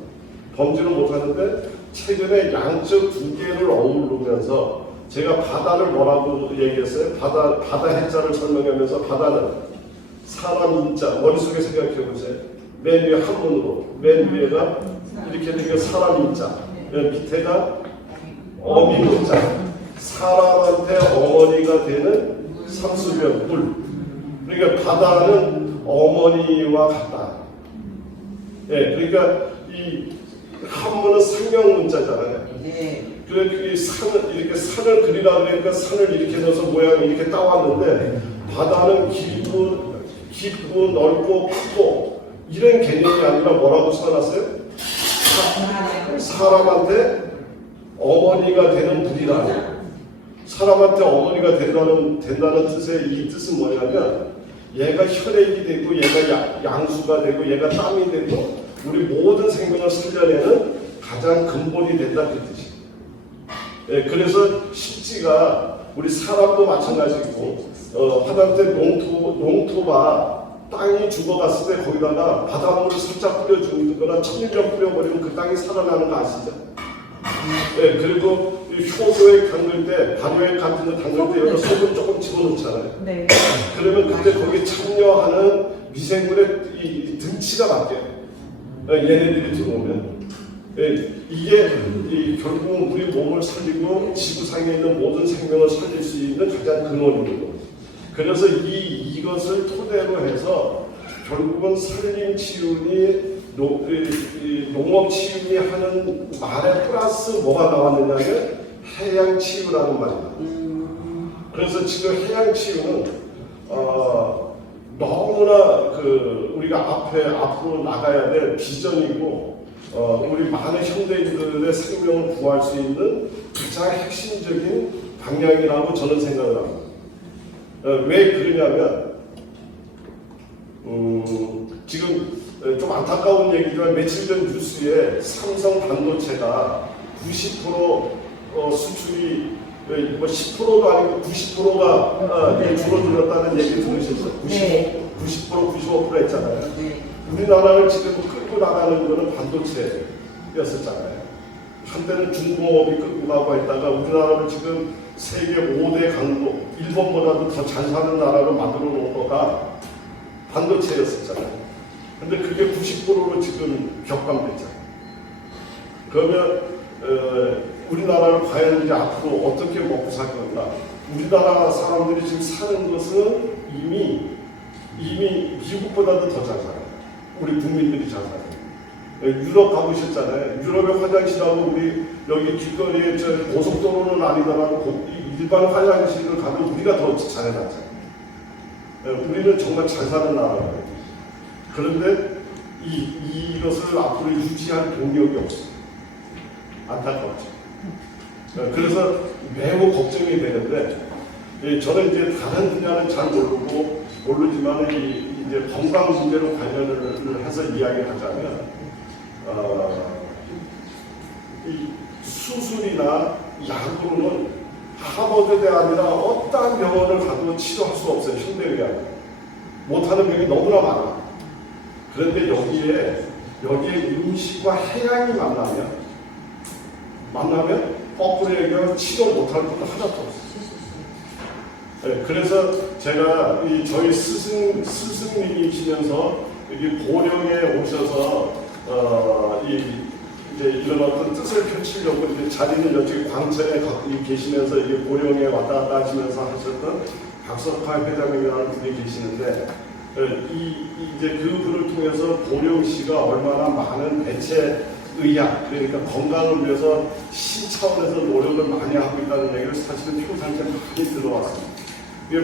범주를 못하는데 최근에 양적 두 개를 어우르면서 제가 바다를 뭐라고 얘기했어요? 바다 해자를 설명하면서 바다는 사람 인자, 머릿속에 생각해 보세요. 맨 위에 한문으로, 맨 위에가 이렇게 되게 사람 인자, 밑에가 어미 문자, 사람한테 어머니가 되는 삼수변, 물. 그러니까 바다는 어머니와 같다. 예, 그러니까 이 한문은 생명 문자잖아요. 그 산을 이렇게 산을 그리라 그러니까 산을 이렇게 넣어서 모양이 이렇게 따왔는데 바다는 깊고 넓고 크고 이런 개념이 아니라 뭐라고 써놨어요? 사람한테 어머니가 되는 물이라. 사람한테 어머니가 된다는 뜻의 이 뜻은 뭐냐면 얘가 혈액이 되고 얘가 양수가 되고 얘가 땀이 되고 우리 모든 생명을 살려내는 가장 근본이 된다 그 뜻이에요. 예, 그래서 십지가 우리 사람도 마찬가지고 하다못해 농토가 땅이 죽어갔을 때 거기다가 바닷물을 살짝 뿌려주거나 천일염 뿌려버리면 그 땅이 살아나는 거 아시죠? 예, 그리고 효소에 담글 때 발효액 같은 거 담글 때 여기다 소금 조금 집어넣잖아요. 네. 그러면 그때 거기에 참여하는 미생물의 이 등치가 바뀌어요. 얘네들이 들어오면. 이게 결국은 우리 몸을 살리고 지구상에 있는 모든 생명을 살릴 수 있는 가장 근원이거든요. 그래서 이것을 토대로 해서 결국은 산림 치유니 농업 치유니 하는 말에 플러스 뭐가 나왔느냐면 해양 치유라는 말입니다. 그래서 지금 해양 치유는 너무나 우리가 앞으로 나가야 될 비전이고 우리 많은 현대인들의 생명을 구할 수 있는 가장 핵심적인 방향이라고 저는 생각을 합니다. 왜 그러냐면 지금 좀 안타까운 얘기지만 며칠 전 뉴스에 삼성 반도체가 90% 수출이 뭐 10%도 아니고 90%가 줄어들었다는 얘기 들으셨어요? 90%, 95% 했잖아요. 우리나라를 지금 끌고 나가는 거는 반도체였었잖아요. 한때는 중공업이 끌고 가고 했다가 우리나라를 지금 세계 5대 강국, 일본보다도 더 잘 사는 나라로 만들어 놓은 거가 반도체였었잖아요. 근데 그게 90%로 지금 격감됐잖아요. 그러면 우리나라를 과연 이제 앞으로 어떻게 먹고 살 건가? 우리나라 사람들이 지금 사는 것은 이미 미국보다도 더 잘 살아요. 우리 국민들이 잘 살아요. 유럽 가보셨잖아요. 유럽의 화장실하고 우리 여기 길거리에 고속도로는 아니더라도 일반 화장실을 가면 우리가 더 잘해놨잖아요. 우리는 정말 잘 사는 나라예요. 그런데 이것을 앞으로 유지할 동력이 없어요. 안타깝죠. 그래서 매우 걱정이 되는데, 저는 이제 다른 분야는 잘 모르지만 이제 건강 문제로 관련을 해서 이야기를 하자면, 이 수술이나 약으로는 하버드대 아니라 어떠한 병원을 가도 치료할 수 없어요. 현대의학은 못하는 병이 너무나 많아. 그런데 여기에 음식과 해양이 만나면 거꾸로 얘기하면 치료 못할 건 하나도 없어요. 네, 그래서 제가 저희 스승님이시면서 여기 고령에 오셔서 이제 이런 어떤 뜻을 펼치려고 이제 자리는 여기 광천에 계시면서 이게 고령에 왔다 갔다 하시면서 하셨던 박석화 회장님이라는 분이 계시는데, 이제 그분을 통해서 고령시가 얼마나 많은 대체 의학, 그러니까 건강을 위해서 시 차원에서 노력을 많이 하고 있다는 얘기를 사실은 평상시에 많이 들어왔습니다.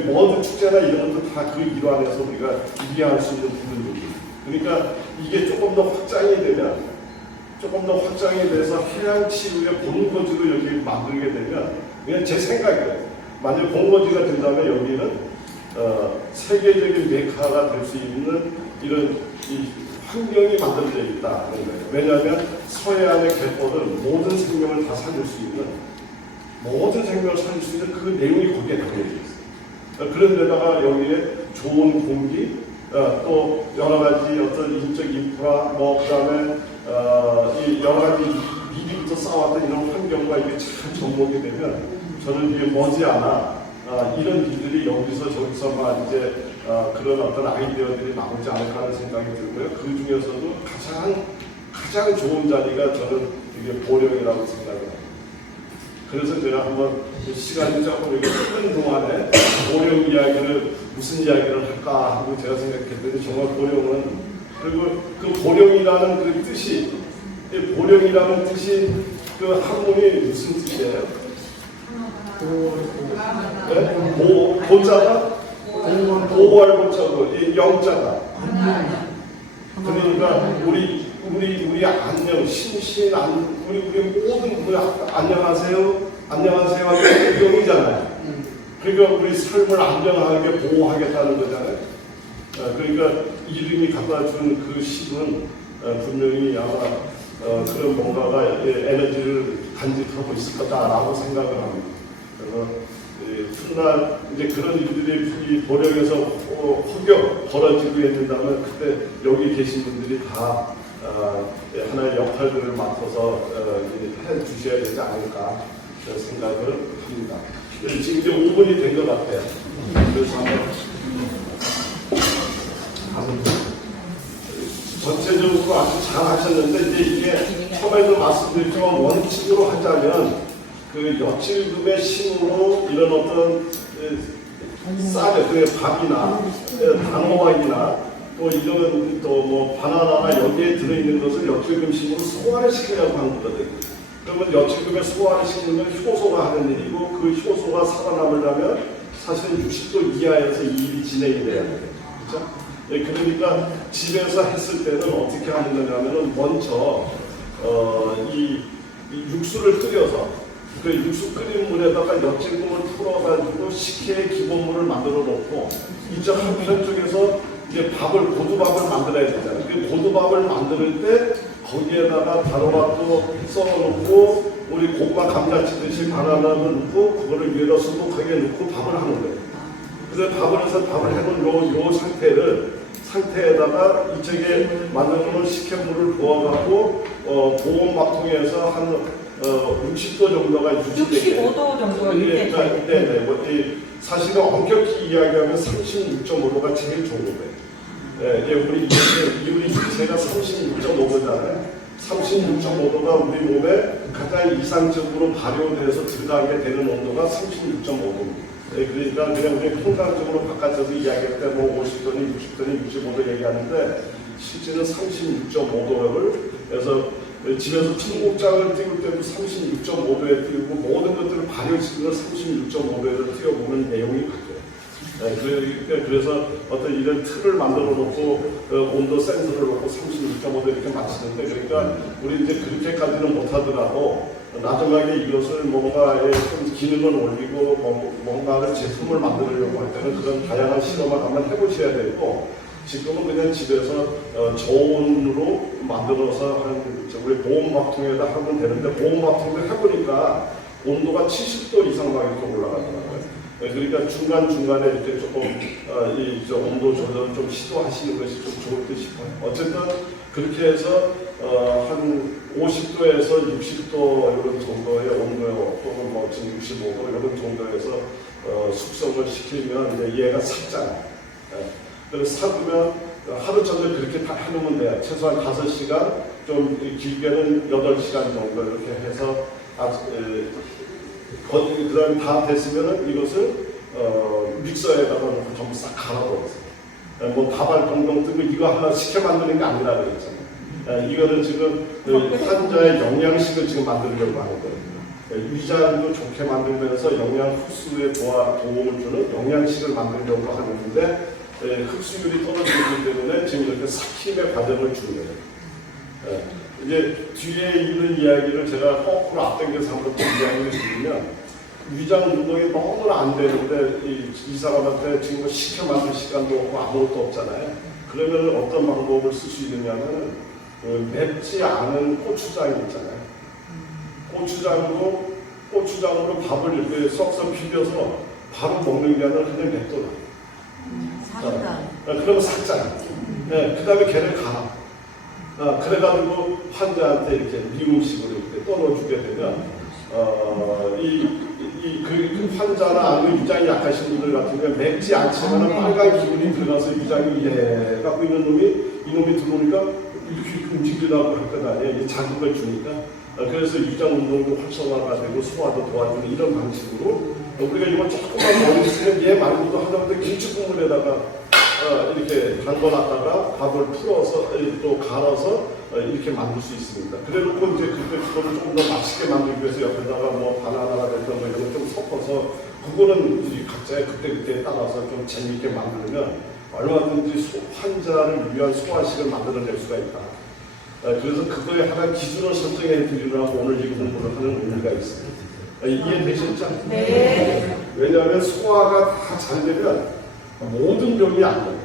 모든 축제나 이런 것도 다 그 일환에서 우리가 이해할 수 있는 부분들이. 그러니까 이게 조금 더 확장이 돼서 해양 치유의 본거지로 여기 만들게 되면, 그냥 제 생각이에요. 만약 본거지가 된다면 여기는 세계적인 메카가 될 수 있는 이런 환경이 만들어져 있다는 거예요. 왜냐하면 서해안의 갯벌은 모든 생명을 다 살릴 수 있는 그 내용이 거기에 담겨져 있어요. 그런 데다가 여기에 좋은 공기, 또 여러 가지 어떤 인적 인프라, 그다음에 이 여러 가지 미리부터 쌓아왔던 이런 환경과 이게 잘 접목이 되면, 저는 이게 머지않아 이런 일들이 여기서 저기서만 이제 그런 어떤 아이디어들이 나오지 않을까 하는 생각이 들고요. 그 중에서도 가장 좋은 자리가 저는 이게 고령이라고 생각합니다. 그래서 제가 한번 시간이 조금 이렇게 흐른 동안에 고령 이야기를 무슨 이야기를 할까 하고 제가 생각했더니, 정말 고령은, 그리고 그 고령이라는 그 뜻이 그 한문이 무슨 뜻이에요? 고자가 보호할 고자고 영자가. 그러니까 우리 안녕, 우리 모든 분이 안녕하세요 하는 영이잖아요. 그러니까 우리 삶을 안정하게 보호하겠다는 거잖아요. 그러니까 이름이 갖다 준 그 식은 분명히 아마 그런 뭔가가 에너지를 간직하고 있을 거다라고 생각을 합니다. 그래서 훗날 이제 그런 일들이 이 고령에서 혹여 벌어지고 있다면, 그때 여기 계신 분들이 다 하나의 역할들을 맡아서 해 주셔야 되지 않을까 생각을 합니다. 지금 이제 5분이 된 것 같아요. 그래서 한번 전체적으로 아주 잘 하셨는데, 이제 이게 처음에도 말씀드렸지만 원칙으로 하자면 그 여칠금의 심으로 이런 어떤 쌀, 밥이나 단호박이나 또 이런 또 바나나나 여기에 들어있는 것을 여칠금 심으로 소화를 시키려고 하는 거거든요. 그러면 여칠금에 소화를 시키는 건 효소가 하는 일이고, 그 효소가 살아남으려면 사실은 60도 이하에서 이 일이 진행이 돼야 돼요. 그렇죠? 그러니까 집에서 했을 때는 어떻게 하는 거냐면은 먼저 이 육수를 끓여서 그 육수 끓인 물에다가 엿질금을 풀어가지고 식혜의 기본물을 만들어 놓고, 이쪽 한편 쪽에서 이제 고두밥을 만들어야 되잖아요. 그 고두밥을 만들 때 거기에다가 단호박도 썰어놓고, 우리 고구마 감자치듯이 바나나를 넣고, 그거를 위에다 수북하게 넣고 밥을 하는 거예요. 그래서 밥을 해놓은 요 상태에다가 이쪽에 만들어놓은 식혜물을 부어갖고 보온막통에서 한 60도 정도가 유지되게. 65도 정도 유지되게. 네. 사실은 엄격히 이야기하면 36.5도가 제일 좋은 거예요. 우리 제가 36.5도잖아요. 36.5도가 우리 몸에 가장 이상적으로 발효돼서 들어가게 되는 온도가 36.5도입니다. 그러니까 그냥 우리 통상적으로 바깥에서 이야기할 때 50도니 60도니 65도 얘기하는데, 실제는 36.5도를 해서 집에서 청국장을 띄울 때도 36.5도에 띄우고, 모든 것들을 발효시키는 걸 36.5도에서 띄워보면 내용이 바뀌어요. 그래서 어떤 이런 틀을 만들어 놓고 온도 센서를 놓고 36.5도 이렇게 맞추는데, 그러니까 우리 이제 그렇게까지는 못하더라도 나중에 이것을 뭔가에 좀 기능을 올리고 뭔가를 제품을 만들려고 할 때는 그런 다양한 실험을 한번 해보셔야 되고, 지금은 그냥 집에서 저온으로 만들어서 우리 보온막통에다 하면 되는데, 보온막통을 해보니까 온도가 70도 이상밖에 좀 올라가더라고요. 그러니까 중간중간에 이렇게 조금 온도 조절을 좀 시도하시는 것이 좀 좋을 듯 싶어요. 어쨌든 그렇게 해서 한 50도에서 60도 이런 정도의 온도, 또는 뭐 지금 65도 이런 정도에서 숙성을 시키면 이제 얘가 삭잖아요. 그래서 삭으면 하루 전에 그렇게 다 해놓으면 돼요. 최소한 5시간, 좀 길게는 8시간 정도 이렇게 해서 그 다음에 다 됐으면은 이것을 믹서에다가 놓고 전부 싹 갈아버렸어요. 뭐 다발 동동 뜨고 이거 하나 시켜 만드는 게 아니라 그랬잖아요. 이거는 지금 환자의 영양식을 지금 만들려고 하는 거예요. 위장도 좋게 만들면서 영양 흡수에 도움을 주는 영양식을 만들려고 하는데, 흡수율이 떨어지기 때문에 지금 이렇게 삭힘의 과정을 주는 거예요. 이제 뒤에 있는 이야기를 제가 거꾸로 앞당겨서 한번 이야기를 드리면, 위장 운동이 너무 안 되는데 이 사람한테 지금 뭐 시켜 만들 시간도 없고 아무것도 없잖아요. 그러면 어떤 방법을 쓸 수 있느냐면 맵지 않은 고추장 있잖아요. 고추장으로 밥을 이렇게 썩썩 비벼서 바로 먹는 게 아니라 그냥 냅둬놔. 그러면 삭잖아요. 그 다음에 걔를 갈아. 그래가지고 환자한테 이렇게 미음식으로 이렇게 떠넣어주게 되면, 그 환자나 아니면 위장이 약하신 분들 같은 경우는 맵지 않지만 빨간 기운이 들어가서 위장이 갖고 있는 이놈이 들어오니까 이렇게 움직이려고 할 것 아니에요. 이 자극을 주니까. 그래서 위장 운동도 활성화가 되고 소화도 도와주는 이런 방식으로 우리가 이걸 조금만 머리 쓰면 얘 말고도 하다못해 김치국물에다가 이렇게 담궈놨다가 밥을 풀어서 또 갈아서 이렇게 만들 수 있습니다. 그래놓고 이제 그거를 조금 더 맛있게 만들기 위해서 옆에다가 뭐 바나나라든가 뭐 이런 거 좀 섞어서, 그거는 우리 각자의 그때그때에 따라서 좀 재미있게 만들면 얼마든지 환자를 위한 소화식을 만들어낼 수가 있다. 그래서 그거에 하나 기준을 설정해 드리려고 오늘 이 공부를 하는 의미가 있습니다. 이해되셨죠? 네. 왜냐하면 소화가 다 잘 되면 모든 병이 안 돼요.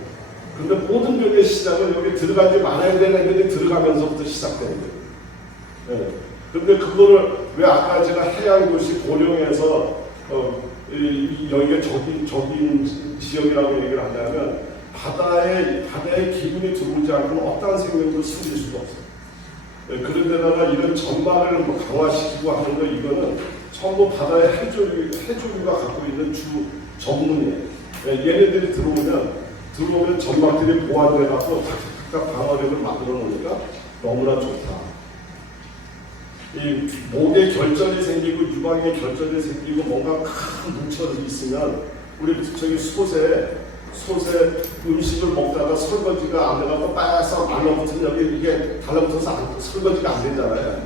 근데 모든 병의 시작은 여기 들어가지 말아야 되는 게 들어가면서부터 시작되는 거예요. 근데 그거를 왜 아까 제가 해양도시 고령에서 여기가 적인 지역이라고 얘기를 하냐면, 바다에 기분이 들어오지 않으면 어떠한 생명도 숨길 수가 없어요. 그런데다가 이런 점막을 강화시키고 하는 거, 이거는 전부 바다의 해조류가 갖고 있는 주 전문이에요. 얘네들이 들어오면 점막들이 보완돼갖고 각각 방어력을 만들어 놓으니까 너무나 좋다. 이 목에 결절이 생기고 유방에 결절이 생기고 뭔가 큰 물처럼 있으면, 우리 저기 솥에 음식을 먹다가 설거지가 안 돼갖고 빠서 말라붙은 여기 이게 달라붙어서 설거지가 안 되잖아요.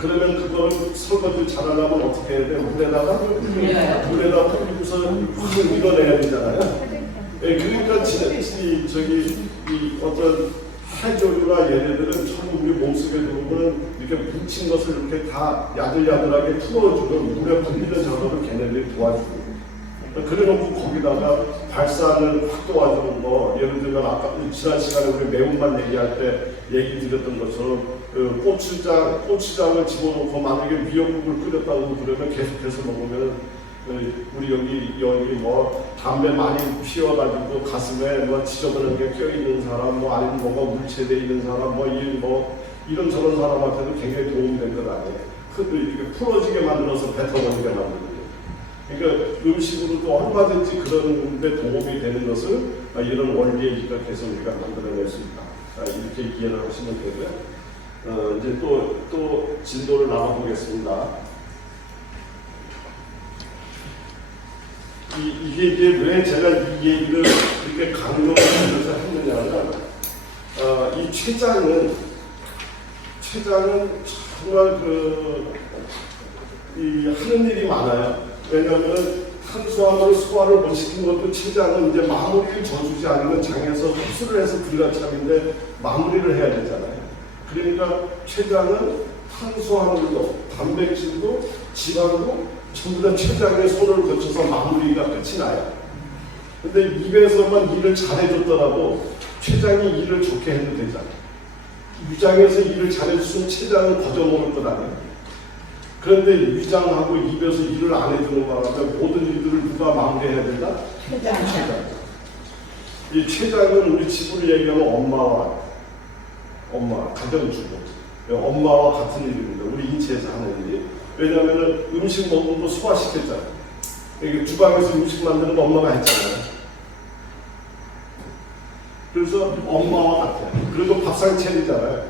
그러면 그거를 설거지 잘하려면 어떻게 해야 돼요? 물에다가 뿌리고서 확 밀어내야 되잖아요. 그러니까 어떤 해조류나 얘네들은 처음 우리 몸속에 들어오면 이렇게 묻힌 것을 이렇게 다 야들야들하게 풀어주는 물에 불리는 작업을 걔네들이 도와주고, 그래놓고 거기다가 발산을 확 도와주는 거, 예를 들면 아까 지난 시간에 우리 매운맛 얘기할 때 얘기 드렸던 것처럼 고추장을 집어넣고 만약에 미역국을 끓였다고 그러면 계속해서 먹으면 우리 여기 뭐 담배 많이 피워가지고 가슴에 뭐 지저분한 게 껴있는 사람, 뭐 아니면 뭐가 물체돼 있는 사람, 이런 저런 사람한테도 굉장히 도움이 될 것 아니에요. 이렇게 풀어지게 만들어서 뱉어버리게 만들고. 그러니까 음식으로도 얼마든지 그런 데 도움이 되는 것을 이런 원리에 입각해서 우리가 만들어낼 수 있다. 이렇게 이해를 하시면 되고요. 이제 또 진도를 나가보겠습니다. 이게 왜 제가 이 얘기를 이렇게 강조하면서 했느냐면, 이 췌장은 정말 하는 일이 많아요. 왜냐하면 탄수화물 소화를 못 시킨 것도 췌장은 이제 마무리를 져주지 않으면 장에서 흡수를 해서 들어갈 참인데 마무리를 해야 되잖아요. 그러니까 췌장은 탄수화물도 단백질도 지방도 전부 다 췌장의 손을 거쳐서 마무리가 끝이 나요. 근데 입에서만 일을 잘해줬더라도 췌장이 일을 좋게 해도 되잖아요. 위장에서 일을 잘해줬으면 췌장은 거저먹을 것 아니에요. 그런데 위장하고 입에서 일을 안 해주는 바람에 모든 일들을 누가 마무리해야 된다? 췌장. 이 췌장은 우리 집으로 얘기하면 엄마, 가정주부. 엄마와 같은 일입니다. 우리 인체에서 하는 일이. 왜냐하면 음식 먹은 거 소화시켰잖아요. 이게 주방에서 음식 만드는 거 엄마가 했잖아요. 그래서 엄마와 같아요. 그리고 밥상 차리잖아요.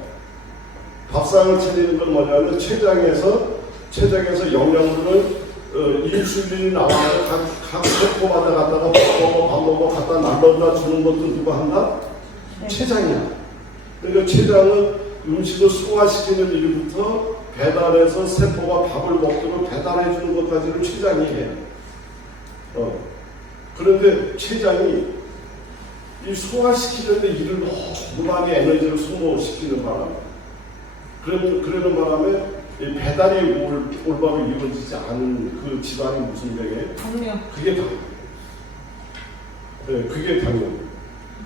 밥상을 차리는 건 뭐냐면 췌장에서 영양분을 인슐린이 나와서 각 세포마다 갖다가 밥 먹어 갖다 날려다 주는 것도 누가 한다? 네. 췌장이야. 그러니까 췌장은 음식을 소화시키는 일부터 배달해서 세포가 밥을 먹도록 배달해 주는 것까지를 췌장이 해. 그런데 췌장이 이 소화시키는데 일을 너무 많이 에너지를 소모시키는 바람에 그러는 바람에 이 배달이 올바로 이루어지지 않은 그 질환이 무슨 병이에요? 당뇨. 그게 당뇨. 네, 그게 당뇨.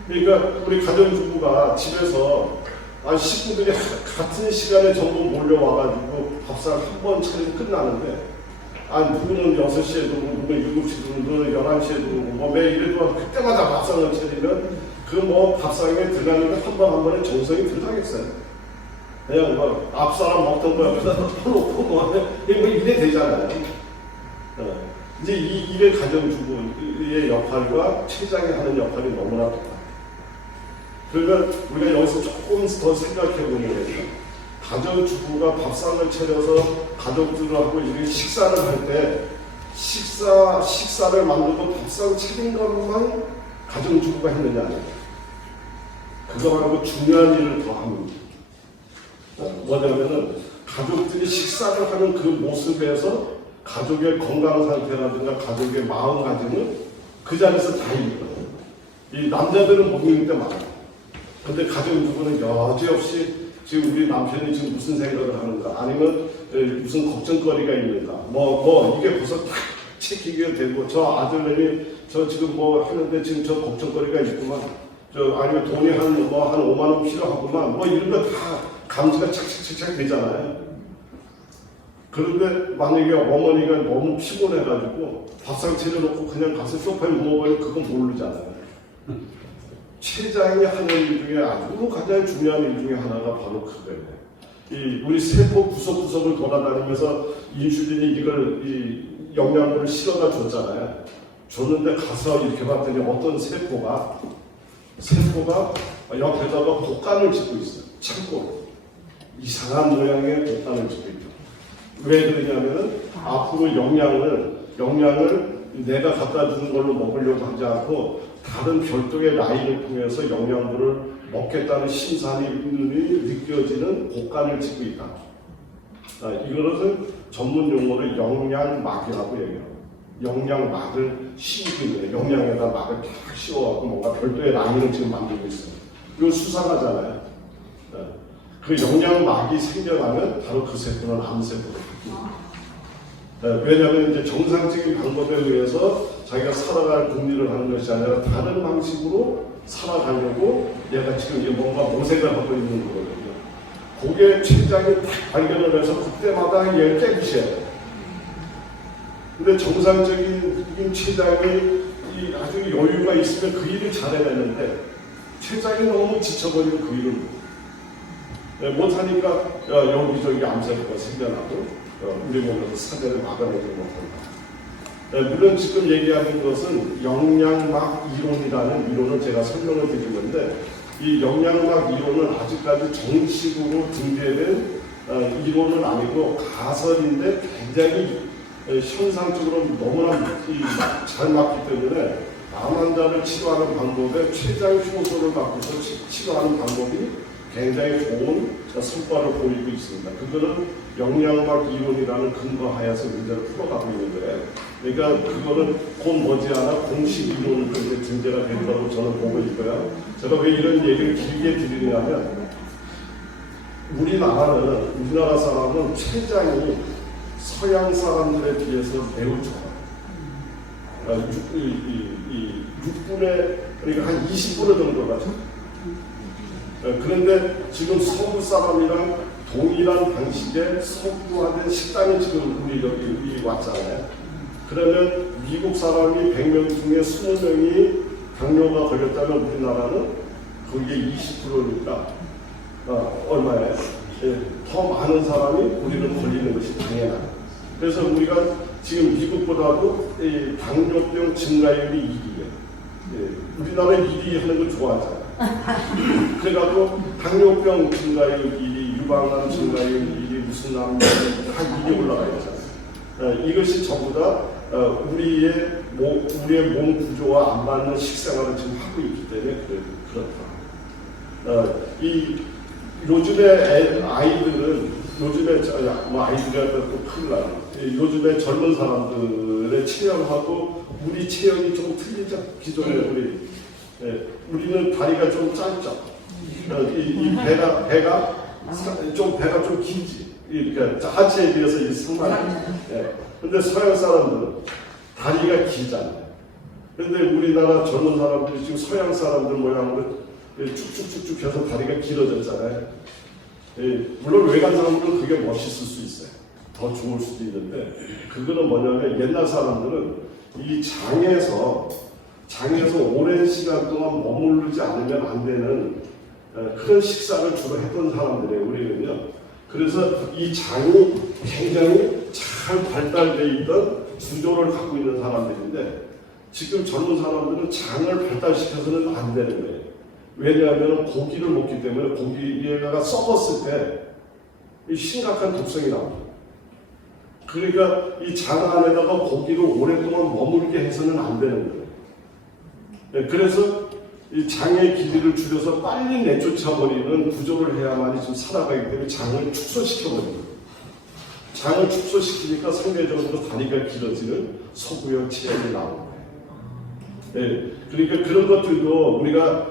그러니까 우리 가정주부가 집에서 식구들이 같은 시간에 전부 몰려와가지고 밥상 한 번 차리고 끝나는데 누구는 6시에 들어오고 누구는 7시에 들어오고 누구는 11시에 들어오고 뭐 매일에도 그때마다 밥상을 차리면 그 뭐 밥상에 들어가는 게 한 번에 정성이 들어가겠어요. 그냥 뭐 앞사람 먹던 거 옆에다 놓고 뭐 이래 되잖아요. 이제 이게 가정주부의 역할과 췌장이 하는 역할이 너무나 똑같아요. 그러면 우리가 여기서 조금 더 생각해 보면 가정주부가 밥상을 차려서 가족들하고 이렇게 식사를 할 때 식사를 만들고 밥상 차린 것만 가정주부가 했느냐 아니에요. 그거 말고 중요한 일을 더 합니다. 뭐냐면은 가족들이 식사를 하는 그 모습에서 가족의 건강 상태라든가 가족의 마음가짐을 그 자리에서 다 읽거든요. 이 남자들은 못 읽을 때 많아요. 근데 가정주부는 여지없이 지금 우리 남편이 지금 무슨 생각을 하는가, 아니면 무슨 걱정거리가 있는가, 이게 벌써 딱 체크가 되고, 저 아들내미 저 지금 뭐 하는데 지금 저 걱정거리가 있구만, 아니면 돈이 한 5만 원 필요하구만, 이런 거 다 감지가 착착착착 되잖아요. 그런데 만약에 어머니가 너무 피곤해가지고 밥상 차려놓고 그냥 가서 소파에 누워버리면 그건 모르잖아요. 췌장이 하는 일 중에 아주 가장 중요한 일 중에 하나가 바로 그거예요. 우리 세포 구석구석을 돌아다니면서 인슐린이 이 영양분을 실어다 줬잖아요. 줬는데 가서 이렇게 봤더니 어떤 세포가 옆에다가 곡간을 짓고 있어요. 창고로. 이상한 모양의 곡간을 짓고 있다. 왜 그러냐면은 앞으로 영양을 내가 갖다 주는 걸로 먹으려고 하지 않고 다른 별도의 라인을 통해서 영양분을 먹겠다는 심산이 느껴지는 곡간을 짓고 있다. 이것은 전문 용어로 영양막이라고 얘기해요. 영양막을 씌우고 있는, 영양에다 막을 탁 씌워갖고 뭔가 별도의 라인을 지금 만들고 있어요. 이거 수상하잖아요. 그 영양막이 생겨나면 바로 그 세포는 암세포로 바뀝니다. 왜냐하면 이제 정상적인 방법에 의해서 자기가 살아갈 궁리를 하는 것이 아니라 다른 방식으로 살아가려고 얘가 지금 뭔가 모색을 하고 있는 거거든요. 그게 췌장이 딱 발견을 해서 그때마다 얘를 깨부셔야 돼요. 근데 정상적인 췌장이 아주 여유가 있으면 그 일을 잘해내는데 췌장이 너무 지쳐버리면 그 일을 못하니까 여기저기 암세포가 생겨나고 우리 몸에서 사전에 막아내지 못한다. 물론 지금 얘기하는 것은 영양막 이론이라는 이론을 제가 설명을 드리는데 이 영양막 이론은 아직까지 정식으로 등재된 이론은 아니고 가설인데 굉장히 현상적으로 너무나 잘 맞기 때문에 암 환자를 치료하는 방법에 췌장 효소를 바꾸서 치료하는 방법이 굉장히 좋은 성과를 보이고 있습니다. 그거는 영양학 이론이라는 근거하에서 문제를 풀어가고 있는 거예요. 그러니까 그거는 곧 머지않아 공식 이론으로 이제 전제가 된다고 저는 보고 있고요. 제가 왜 이런 얘기를 길게 드리냐면 우리나라 사람은 췌장이 서양 사람들에 비해서 매우 좋아요. 6분의 그러니까 한 20분의 정도가 좋아요. 그런데 지금 서구 사람이랑 동일한 방식의 서구화된 식단이 지금 우리 여기 왔잖아요. 그러면 미국 사람이 100명 중에 20명이 당뇨가 걸렸다면 우리나라는 거기에 20%니까 얼마예요? 예, 더 많은 사람이 우리는 걸리는 것이 당연하다. 그래서 우리가 지금 미국보다도 당뇨병 증가율이 1위예요. 예, 우리나라 1위 하는 거 좋아하잖아요. 그래가지고 당뇨병 증가율 1위, 유방암 증가율 1위, 무슨 암 다 1위 올라가 있잖아요. 이것이 전부 다 우리의 몸 구조와 안 맞는 식생활을 지금 하고 있기 때문에 그렇다. 요즘에 아이들은 아이들이 또 큰일 나요. 요즘에 젊은 사람들의 체형하고 우리 체형이 좀 틀리죠. 기존에 우리는 다리가 좀 짧죠. 이 배가 좀 길지. 그러니까 하체에 비해서 이 상반이. 근데 서양 사람들은 다리가 길잖아요. 근데 우리나라 젊은 사람들이 지금 서양 사람들 모양으로 쭉쭉쭉쭉 해서 다리가 길어졌잖아요. 물론 외간 사람들은 그게 멋있을 수 있어요. 더 좋을 수도 있는데 그거는 뭐냐면 옛날 사람들은 이 장에서 오랜 시간 동안 머무르지 않으면 안 되는 그런 식사를 주로 했던 사람들이에요. 우리는요. 그래서 이 장이 굉장히 잘 발달되어 있던 구조를 갖고 있는 사람들인데 지금 젊은 사람들은 장을 발달시켜서는 안 되는 거예요. 왜냐하면 고기를 먹기 때문에 고기가 썩었을 때 심각한 독성이 나옵니다. 그러니까 이 장 안에다가 고기를 오랫동안 머물게 해서는 안 되는 거예요. 그래서 이 장의 길이를 줄여서 빨리 내쫓아버리는 구조를 해야만이 지금 살아가기 때문에 장을 축소시켜버립니다. 장을 축소시키니까 상대적으로 다리가 길어지는 서구형 체형이 나오는 거예요. 그러니까 그런 것들도 우리가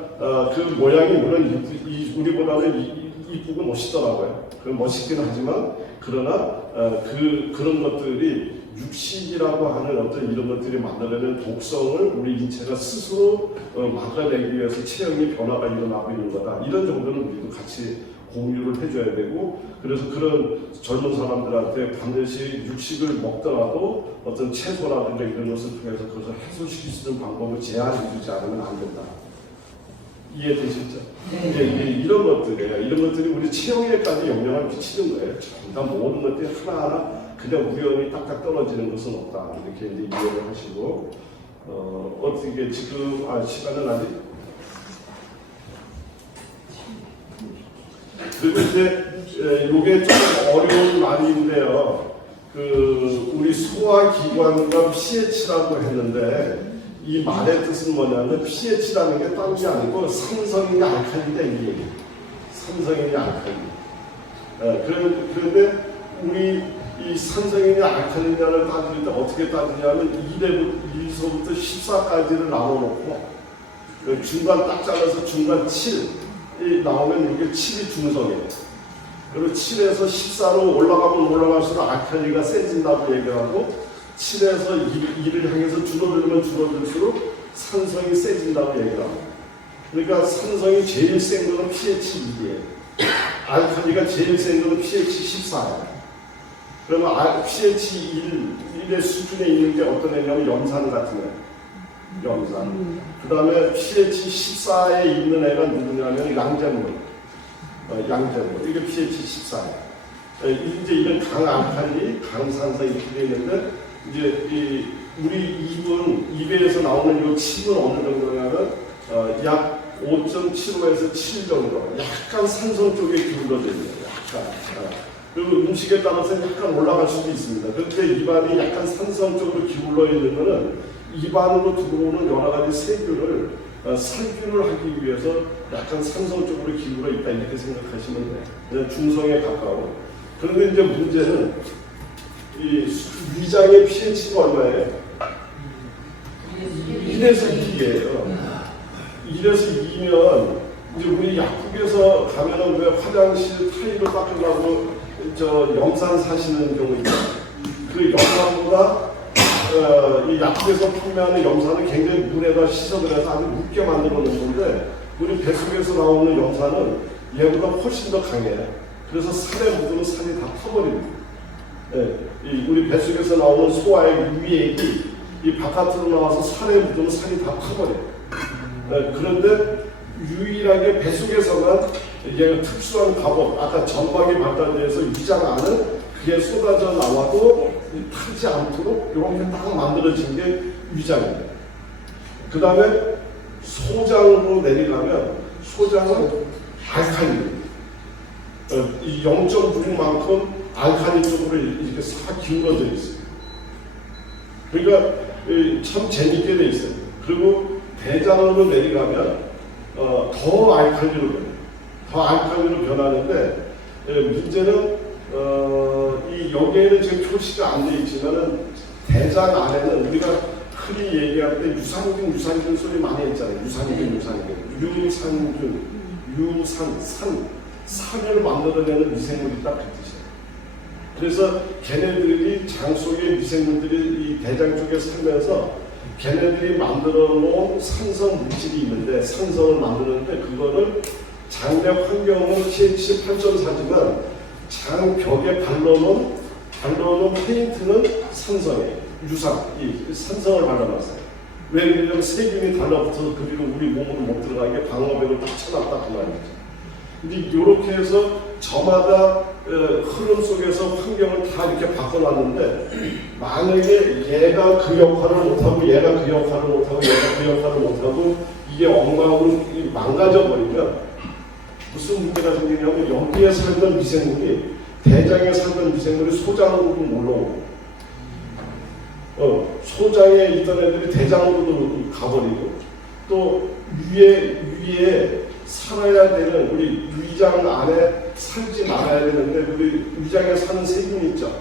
그 모양이 물론 우리보다는 이쁘고 멋있더라고요. 멋있긴 하지만 그러나 그런 것들이 육식이라고 하는 어떤 이런 것들이 만들어내는 독성을 우리 인체가 스스로 막아내기 위해서 체형이 변화가 일어나고 있는 거다. 이런 정도는 우리도 같이 공유를 해줘야 되고 그래서 그런 젊은 사람들한테 반드시 육식을 먹더라도 어떤 채소라든가 이런 것을 통해서 그것을 해소시킬 수 있는 방법을 제한해주지 않으면 안 된다. 이해되시죠? 네. 이런 것들이 우리 체형에까지 영향을 미치는 거예요. 전부 모든 것들이 하나하나 그냥 우연히 딱딱 떨어지는 것은 없다. 이렇게 이제 이해를 하시고 어떻게 지금 시간은 아직 그리고 이제 이게 좀 어려운 말인데요. 우리 소화기관과 pH라고 했는데 이 말의 뜻은 뭐냐면 pH라는 게 딴 게 아니고 산성이냐 알칼리냐 이 얘기예요. 산성이냐 알칼리. 그런데 우리 이 산성이냐 알칼리냐를 따질 때 어떻게 따지냐면 1에서부터 14까지를 나눠놓고 중간 딱 잘라서 중간 7이 나오면 이게 7이 중성이에요. 그리고 7에서 14로 올라가면 올라갈수록 알칼리가 세진다고 얘기하고 7에서 2를 향해서 줄어들수록 산성이 세진다고 얘기합니다. 그러니까 산성이 제일 센 거는 pH 2예요. 알칼리가 제일 센 거는 pH 14예요. 그러면 pH 1의 수준에 있는 게 어떤 애냐면 염산 같은 애. 염산. 그 다음에 pH 14에 있는 애가 누구냐면 양잿물. 양잿물. 이게 pH 14예요. 이제 이런 강알칼리, 강산성 이렇게 되어 있는데 이제 우리 입에서 나오는 이 칩은 어느 정도냐면 약 5.75에서 7 정도. 약간 산성 쪽에 기울어져 있는 거예요. 약간. 그리고 음식에 따라서 약간 올라갈 수도 있습니다. 그런데 입안이 약간 산성 쪽으로 기울어 있는 거는 입안으로 들어오는 여러 가지 세균을 살균을 하기 위해서 약간 산성 쪽으로 기울어 있다 이렇게 생각하시면 돼요. 그냥 중성에 가까운. 그런데 이제 문제는 이 위장의 pH가 얼마예요? 1에서 2예요. 1에서 2면 이제 우리 약국에서 가면은 왜 화장실 타일을 닦으려고 저 염산 사시는 경우 있죠. 그 염산보다 이 약국에서 판매하는 염산은 굉장히 물에다 씻어서 아주 묽게 만들어 놓은 건데 우리 뱃속에서 나오는 염산은 얘보다 훨씬 더 강해요. 그래서 살에 묻으면 살이 다 터버립니다. 네, 우리 뱃속에서 나오는 소화의 유액이 이 바깥으로 나와서 살에 묻으면 살이 다 터버려요. 네, 그런데 유일하게 뱃속에서만 얘가 특수한 갑옷, 아까 점막이 발달돼서 위장 안은 그게 쏟아져 나와도 타지 않도록 이렇게 딱 만들어진 게 위장입니다. 그 다음에 소장으로 내려가면 소장은 알칼리, 이 0.9만큼 알칼리 쪽으로 이렇게 싹 기울어져 있어요. 그러니까 참 재밌게 돼 있어요. 그리고 대장으로 내려가면 더 알칼리로 변해요. 더 알칼리로 변하는데 문제는 이 여기에는 지금 표시가 안 돼 있지만은 대장 안에는 우리가 흔히 얘기할 때 유산균 소리 많이 했잖아요. 유산균, 산을 만들어내는 미생물이 딱 그 뜻이에요. 그래서 걔네들이 장 속에 미생물들이 이 대장 쪽에 살면서 걔네들이 만들어 놓은 산성 물질이 있는데 산성을 만드는데 그거를 장내 환경은 pH 8.4지만 장 벽에 발라놓은 페인트는 산성이에요. 이 산성을 발라놨어요. 왜 그러냐면 세균이 달라붙어서 그리고 우리 몸으로 못 들어가게 방어벽을 딱 쳐놨다 그 말이죠. 근데 이렇게 해서 저마다 흐름 속에서 환경을 다 이렇게 바꿔놨는데 만약에 얘가 그 역할을 못하고 얘가 그 역할을 못하고 얘가 그 역할을 못하고 이게 엉망으로 망가져 버리면 무슨 문제가 생기냐면 여기에 살던 미생물이 대장에 살던 미생물이 소장으로도 올라오고 소장에 있던 애들이 대장으로도 가버리고 또 위에 살아야 되는 우리 위장 안에 살지 말아야 되는데 우리 위장에 사는 세균이 있죠.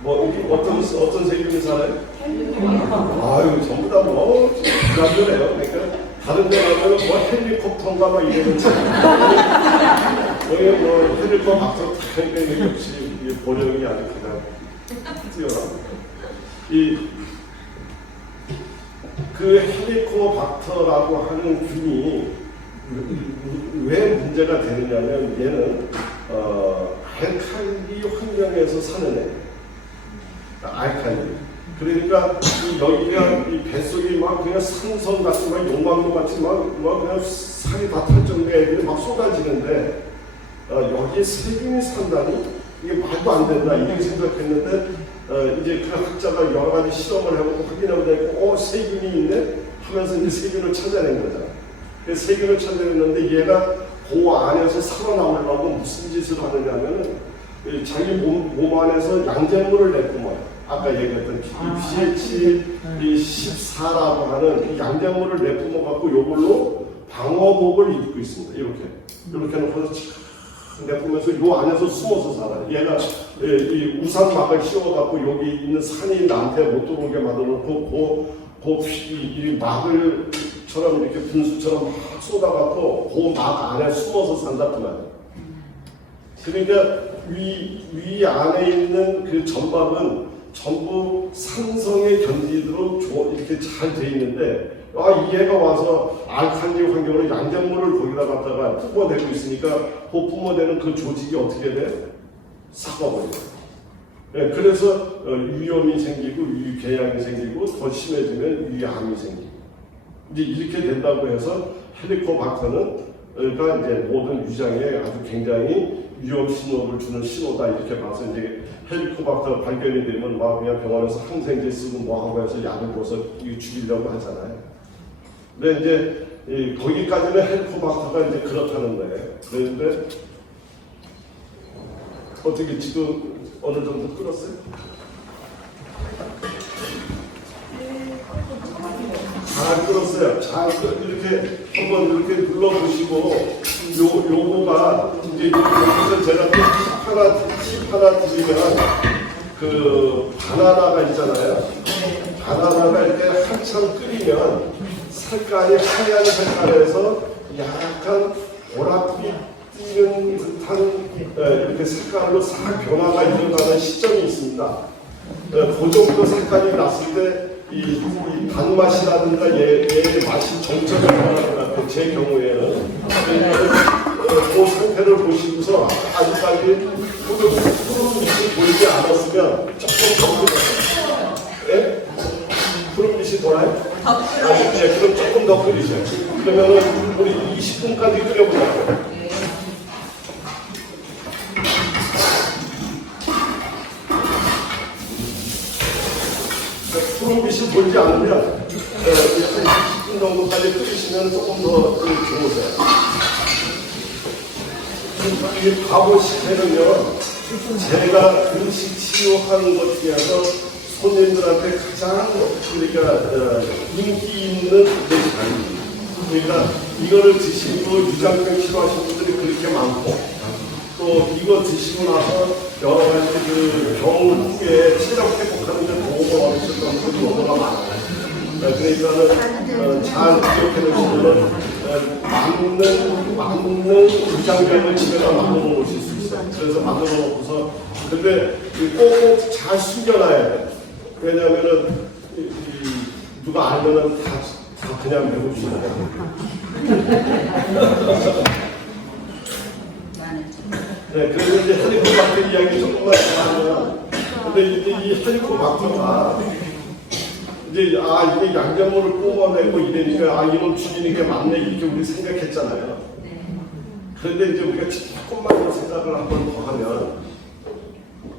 뭐 어떤 세균이 살아요? 아유 전부 다 뭐 불안전해요. 그러니까 다른 데 가면 뭐 헬리콥터인가 막 이러는 여기 뭐 헬리콥터 박사 그러니까 역시 번역이 아주 가장 뛰어납니다. 그 헬리코박터라고 하는 균이 왜 문제가 되느냐면 얘는 알칼리 환경에서 사는 애. 알칼리. 그러니까 여기가 이 뱃속이 막 그냥 산성 같이 막 용광로 같이 막 그냥 살이 다 탈 정도의 애들이 막 쏟아지는데 여기 세균이 산다니 이게 말도 안 된다 이렇게 생각했는데 이제 그 학자가 여러 가지 실험을 해보고 확인하고 되고 세균이 있네 하면서 이제 세균을 찾아낸 거잖아. 세균을 찾아냈는데 얘가 그 안에서 살아남으려고 무슨 짓을 하느냐면은 자기 몸 안에서 양잿물을 내뿜어요. 아까 얘기했던 pH 14라고 하는 이 양잿물을 내뿜어 갖고 요걸로 방어복을 입고 있습니다. 이렇게 놓고서 내뿜으면서 요 안에서 숨어서 살아요. 얘가 이 우산막을 씌워갖고 여기 있는 산이 나한테 못 들어오게 만들어놓고 이 막을처럼 이렇게 분수처럼 막 쏟아갖고 그 막 안에 숨어서 산다 그 말이에요. 그러니까 위 안에 있는 그 점막은 전부 산성에 견디도록 이렇게 잘 돼 있는데 얘가 와서 알칼리 환경으로 양잿물을 거기다 갖다가 뿜어내고 있으니까 그 뿜어내는 그 조직이 어떻게 돼? 삭아버려요. 네, 그래서 위염이 생기고 위궤양이 생기고 더 심해지면 위암이 생기고 이제 이렇게 된다고 해서 헬리코박터는 그러니까 이제 모든 위장에 아주 굉장히 위험 신호를 주는 신호다 이렇게 봐서 이제 헬리코박터 발견이 되면 막 그냥 병원에서 항생제 쓰고 뭐 하고 해서 약을 줘서 죽이려고 하잖아요. 근데 이제 거기까지는 헬리코박터가 이제 그렇다는 거예요. 그런데 어떻게 지금 어느 정도 끌었어요? 잘 끌었어요. 잘 이렇게 한번 이렇게 눌러보시고 요거가 이제 여기서 제가 팁 하나 드리면 그 바나나가 있잖아요. 바나나가 이렇게 한참 끓이면 색깔이 하얀 색깔에서 약간 보랏빛 띄는 듯한 이렇게 색깔로 싹 변화가 일어나는 시점이 있습니다. 그 정도 색깔이 났을 때 이 단맛이라든가 얘의 맛이 정점이 변하는 것 같아요. 제 경우에는. 그 상태를 보시고서 아직까지 푸른빛이 보이지 않았으면 조금 더 끓여요. 예? 푸른빛이 돌아요? 더 끓여요. 네, 그럼 조금 더 끓이세요. 그러면은 우리 20분까지 끓여보자고요. 푸른빛이 보이지 않으면 20분 정도까지 끓이시면 조금 더 좋으세요. 이 과거 시대는요, 제가 음식 치유하는 것 중에서 손님들한테 가장 그러니까 인기 있는 음식이 아닙니다. 그러니까 이거를 드시고 유장병 치료하시는 분들이 그렇게 많고, 또 이거 드시고 나서 여러 가지 그 병 후에 체력 회복하는 데 도움을 얻으셨던 분들이 너무나 많아요. 그러니까는 잘 기억해 두시면 맞는 유장병을 집에다 만들어 놓으실 수 있어요. 그래서 만들어 놓고서 근데 꼭 잘 숨겨놔야 돼요. 왜냐하면은 누가 알면은 다 그냥 배고프시는 거예요. 네, 그래서 이제 헬리코박터 이야기 조금만 더 하면, 근데 이제 이 헬리코박터가 이제 이게 양념물을 뿜어내고 이러니까 이놈 죽이는 게 맞네 이렇게 우리 생각했잖아요. 그런데 이제 우리가 조금만 더 생각을 한 번 더 하면,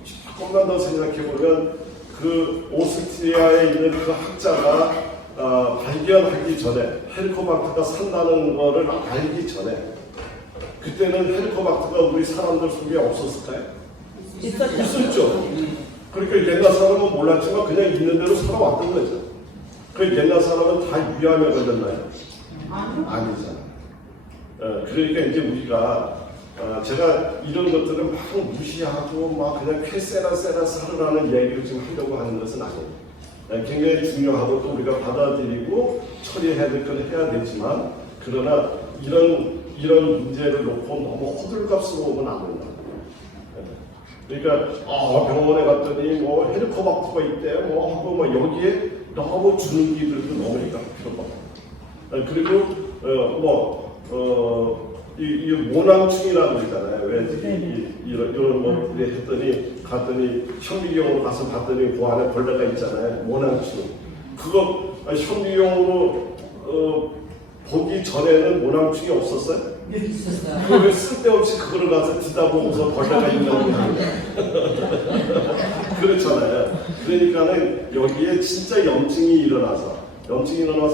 조금만 더 생각해 보면 그 오스트리아에 있는 그 학자가 발견하기 전에 헬리코박터가 산다는 거를 알기 전에 그때는 헬리코박터가 우리 사람들 속에 없었을까요? 있었죠. 그러니까 옛날 사람은 몰랐지만 그냥 있는 대로 살아왔던 거죠. 그 옛날 사람은 다 위암에 걸렸나요? 아니잖아요. 그러니까 이제 우리가 제가 이런 것들을 막 무시하고 막 그냥 쾌세라세라스 하라는 얘기를 지금 하려고 하는 것은 아니에요. 굉장히 중요하고 또 우리가 받아들이고 처리해야 될 건 해야 되지만 그러나 이런 문제를 놓고 너무 호들갑스러우면 안 된다. 그러니까 병원에 갔더니 뭐 헬리코박터가 있대 뭐 하고 뭐 여기에 너무 주눅기들도 너무 필요가 없다. 그리고 이 모낭충이라고 있잖아요. 왜 이런 뭐 갔더니 현미경으로 가서 봤더니 그 안에 벌레가 있잖아요. 모낭충. 그거 현미경으로 보기 전에는 모낭충이 없었어요? 네, 있었어요. 왜 쓸데없이 그거를 가서 듣다 보면서 벌레가 있다고 하는 그렇잖아요. 그러니까는 여기에 진짜 염증이 일어나서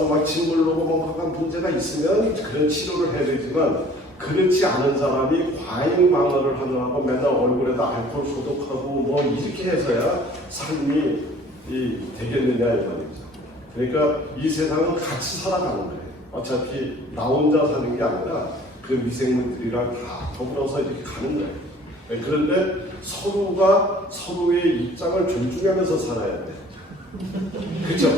막 짓물르고 뭔가 문제가 있으면 그런 치료를 해야 되지만 그렇지 않은 사람이 과잉 방어를 하느라고 맨날 얼굴에다 알코올 소독하고 뭐 이렇게 해서야 삶이 되겠느냐 이 말이죠. 그러니까 이 세상은 같이 살아가는 거예요. 어차피 나 혼자 사는 게 아니라 그 미생물들이랑 다 더불어서 이렇게 가는 거예요. 그런데 서로가 서로의 입장을 존중하면서 살아야 돼. 그렇죠?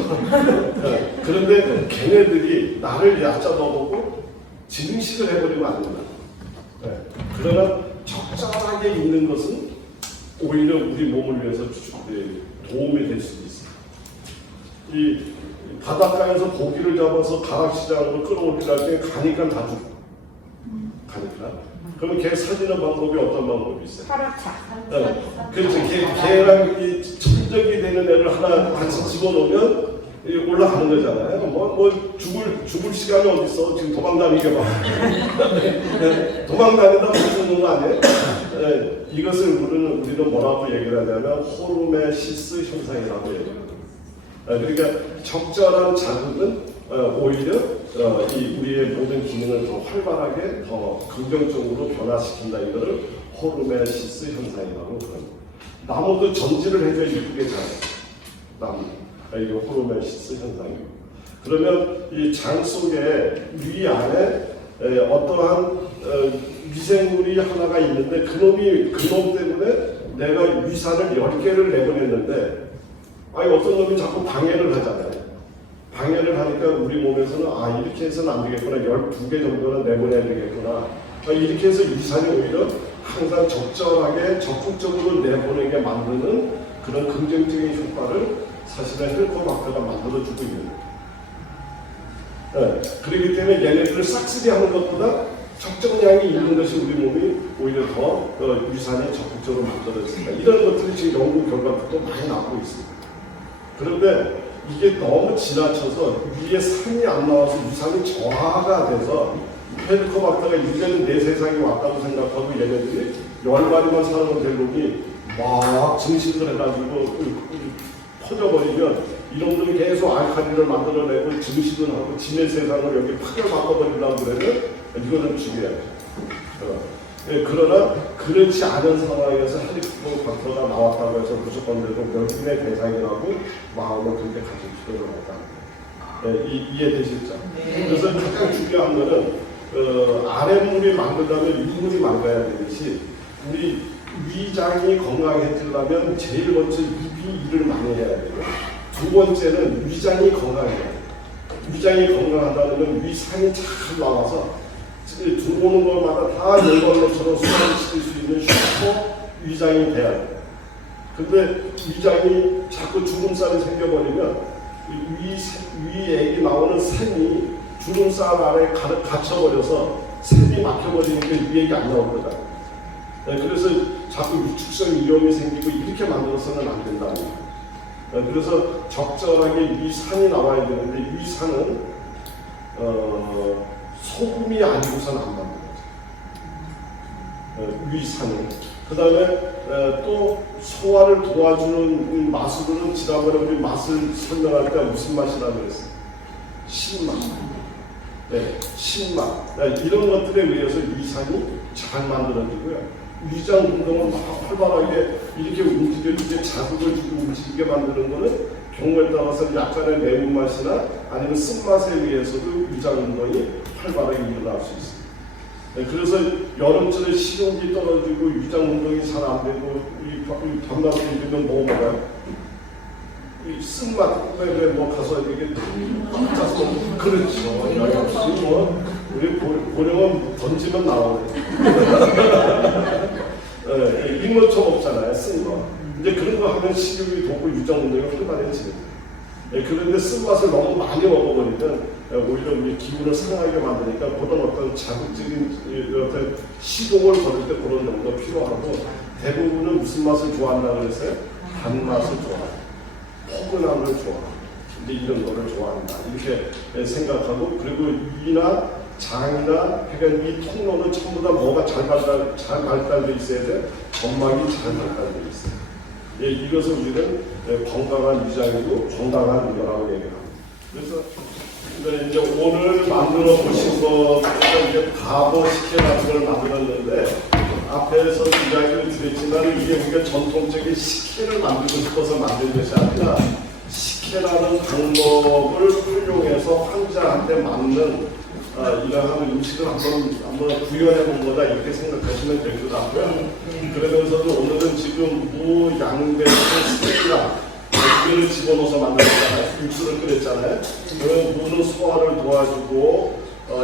그런데 걔네들이 나를 얕잡아 보고 증식을 해버리면 안 된다. 그러나 적절하게 있는 것은 오히려 우리 몸을 위해서 도움이 될 수도 있어요. 이 바닷가에서 고기를 잡아서 가락시장으로 끌어올리려 할 때 가니까 다 죽어. 가니까. 그러면 걔 살리는 방법이 어떤 방법이 있어요? 그렇죠. 걔랑 천적이 되는 애를 하나 같이 집어넣으면 올라가는 거잖아요. 뭐 죽을 시간이 어디 있어? 지금 도망다니게 봐. 도망다니다 못 죽는 거 아니에요? 이것을 우리는 뭐라고 얘기를 하냐면 호르메시스 현상이라고 얘기해요. 그러니까 적절한 자극은 오히려 우리의 모든 기능을 더 활발하게 더 긍정적으로 변화시킨다. 이거를 호르메시스 현상이라고 합니다. 나무도 전지를 해줘야 예쁘게 자라요. 나무. 이게 호르메시스 현상이고. 그러면 이 장 속에 위 안에 어떠한 미생물이 하나가 있는데 그놈 때문에 내가 위산을 10개를 내보냈는데 아니 어떤 놈이 자꾸 방해를 하잖아요. 방해를 하니까 우리 몸에서는 아 이렇게 해서는 안 되겠구나. 12개 정도는 내보내야 되겠구나. 이렇게 해서 위산이 오히려 항상 적절하게 적극적으로 내보내게 만드는 그런 긍정적인 효과를 사실은 헬리코박터가 만들어주고 있는 거예요. 네, 그렇기 때문에 얘네들을 싹쓸이 하는 것보다 적정량이 있는 것이 우리 몸이 오히려 더 위산이 적극적으로 만들어집니다. 이런 것들이 지금 연구 결과도 많이 나오고 있습니다. 그런데 이게 너무 지나쳐서 위에 산이 안 나와서 위산이 저하가 돼서 헬리코박터가 이제는 내 세상에 왔다고 생각하고 얘네들이 10마리만 사는 될 놈이 막 증식을 해가지고 퍼져버리면 이놈들이 계속 알칼리를 만들어내고 증식을 하고 지네 세상을 여기 파괴 바꿔버리려고 그러면 이거는 죽여야죠. 그러나 그렇지 않은 상황에서 헬리코박터가 나왔다고 해서 무조건 되고 멸균의 대상이라고 마음을 그렇게 가질 필요는 없다. 이해되시죠? 네. 그래서 가장 중요한 거는 아랫물이 망가려면 윗물이 망가야 되듯이 우리 위장이 건강해지려면 제일 먼저 입이 일을 많이 해야 돼요. 두 번째는 위장이 건강해야 돼요. 위장이 건강하다는 건 위산이 잘 나와서 들어오는 것마다 다 열걸로처럼 수분을 시킬 수 있는 슈퍼 위장이 돼야 돼요. 근데 위장이 자꾸 주름살이 생겨버리면 위액이 나오는 샘이 주름살 아래 갇혀버려서 샘이 막혀버리니까 위액이 안 나올 거다. 그래서 자꾸 위축성 위염이 생기고 이렇게 만들어서는 안 된다. 그래서 적절하게 위산이 나와야 되는데 위산은 소금이 아니고서는 안 만들어져. 위산은. 그 다음에 또 소화를 도와주는 맛으로는 지난번에 우리 맛을 설명할 때 무슨 맛이라고 그랬어요? 신맛. 네, 신맛. 이런 것들에 의해서 위산이 잘 만들어지고요. 위장 운동을 막 활발하게 이렇게 움직여지게 자극을 주고 움직이게 만드는 거는 경우에 따라서 약간의 매운맛이나 아니면 쓴맛에 의해서도 위장 운동이 활발하게 일어날 수 있습니다. 네, 그래서 여름철에 식욕이 떨어지고 위장 운동이 잘 안 되고 이 밤낮에 일으면 뭐 먹어요? 이 쓴맛 왜 가서 이게 꽉 짜서 그렇죠. 뭐 우리 고령은 던지면 나오네. 잉어초 없잖아요, 쓴 거. 이제 그런 거 하면 식욕이 돋고 위장 운동이 활발해지거든요. 그런데 쓴맛을 너무 많이 먹어버리면 오히려 우리 기분을 상하게 만드니까 그런 어떤 자극적인 어떤 시동을 걸을 때 그런 정도 필요하고 대부분은 무슨 맛을 좋아한다고 그랬어요? 단맛을 좋아해요. 포근함을 좋아해요. 이제 이런 거를 좋아한다. 이렇게 생각하고 그리고 위나 장이나 그러니까 이 통로는 전부 다 뭐가 잘 발달되어 있어야 돼? 점막이 잘 발달되어 있어요. 이것을 우리는 건강한 위장이고 건강한 위거라고 얘기합니다. 그래서 이제 오늘 만들어 보신 거 이제 가보 식혜 같은 걸 만들었는데 앞에서 이야기를 드렸지만 이게 우리가 전통적인 식혜를 만들고 싶어서 만든 것이 아니라 식혜라는 방법을 활용해서 환자한테 맞는 이러한 음식을 한번 구현해 본 거다 이렇게 생각하시면 될 것 같고요. 그러면서도 오늘은 지금 무, 양배추, 스테이랑 이거를 집어넣어서 만들었잖아요. 육수를 끓였잖아요. 그러면 무는 소화를 도와주고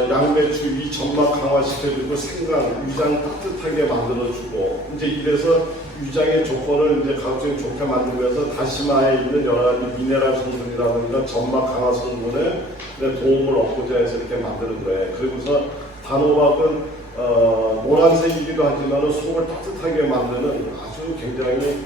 양배추 위 점막 강화시켜주고 생강, 위장 따뜻하게 만들어주고 이제 이래서 위장의 조건을 이제 가급적 좋게 만들면서 다시마에 있는 여러 가지 미네랄 성분이라든가 점막 강화 성분에 도움을 얻고자 해서 이렇게 만드는 거예요. 그리고서 단호박은 노란색이기도 하지만 속을 따뜻하게 만드는 아주 굉장히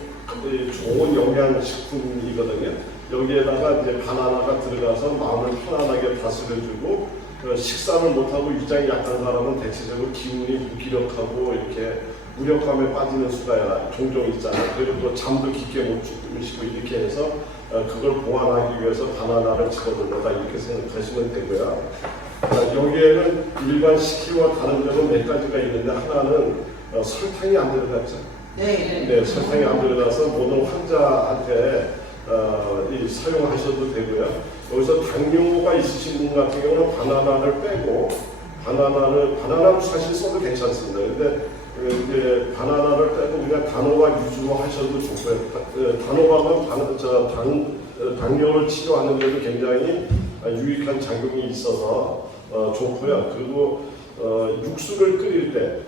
좋은 영양식품이거든요. 여기에다가 이제 바나나가 들어가서 마음을 편안하게 다스려주고 식사를 못하고 위장이 약한 사람은 대체적으로 기운이 무기력하고 이렇게 무력감에 빠지는 수가 종종 있잖아요. 그리고 또 잠도 깊게 못 주무시고 이렇게 해서 그걸 보완하기 위해서 바나나를 집어넣는다 이렇게 생각하시면 되고요. 여기에는 일반 식혜와 다른 점은 몇 가지가 있는데 하나는 설탕이 안 들어갔죠. 네, 설탕이 안 들어가서 모든 환자한테 사용하셔도 되고요. 여기서 당뇨가 있으신 분 같은 경우는 바나나를 빼고 바나나는 사실 써도 괜찮습니다. 근데 이제 바나나를 빼고 그냥 단호박 위주로 하셔도 좋고요. 단호박은 당뇨를 치료하는 데도 굉장히 유익한 작용이 있어서 좋고요. 그리고 육수를 끓일 때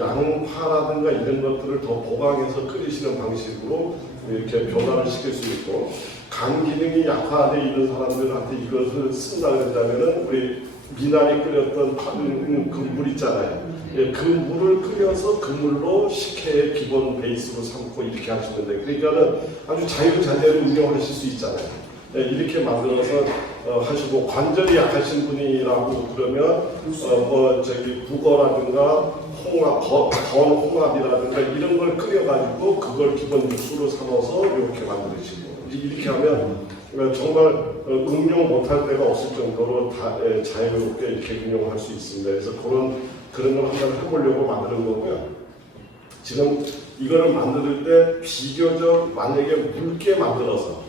양파라든가 이런 것들을 더 보강해서 끓이시는 방식으로 이렇게 변화를 시킬 수 있고, 간 기능이 약화되어 있는 사람들한테 이것을 쓴다 그런다면은 우리 미나리 끓였던 그 물 있잖아요. 그 물을 끓여서 그 물로 식혜의 기본 베이스로 삼고 이렇게 하시면 돼요. 그러니까는 아주 자유자재로 운영하실 수 있잖아요. 이렇게 만들어서 하시고, 관절이 약하신 분이라고 그러면 북어라든가 홍합, 건 홍합이라든가 이런 걸 끓여가지고 그걸 기본 육수로 삼아서 이렇게 만드시고, 이렇게 하면 정말 응용 못할 때가 없을 정도로 자유롭게 이렇게 응용할 수 있습니다. 그래서 그런 걸 한번 해보려고 만드는 거고요. 지금 이거를 만들 때 비교적 만약에 묽게 만들어서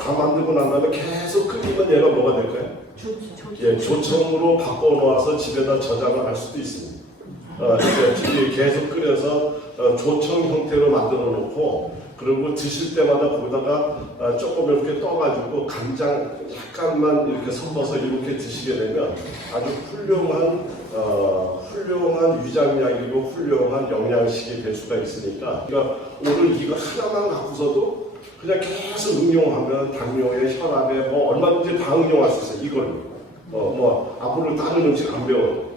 다 만들고 난 다음에 계속 끓이면 얘가 뭐가 될까요? 조청으로 바꿔놓아서 집에다 저장을 할 수도 있습니다. 계속 끓여서 조청 형태로 만들어 놓고, 그리고 드실 때마다 거기다가 조금 이렇게 떠가지고 간장 약간만 이렇게 섞어서 이렇게 드시게 되면 아주 훌륭한 위장약이고 훌륭한 영양식이 될 수가 있으니까, 그러니까 오늘 이거 하나만 갖고서도 그냥 계속 응용하면 당뇨에, 혈압에 얼마든지 다 응용할 수 있어요. 이걸 앞으로 다른 음식 안 배워요.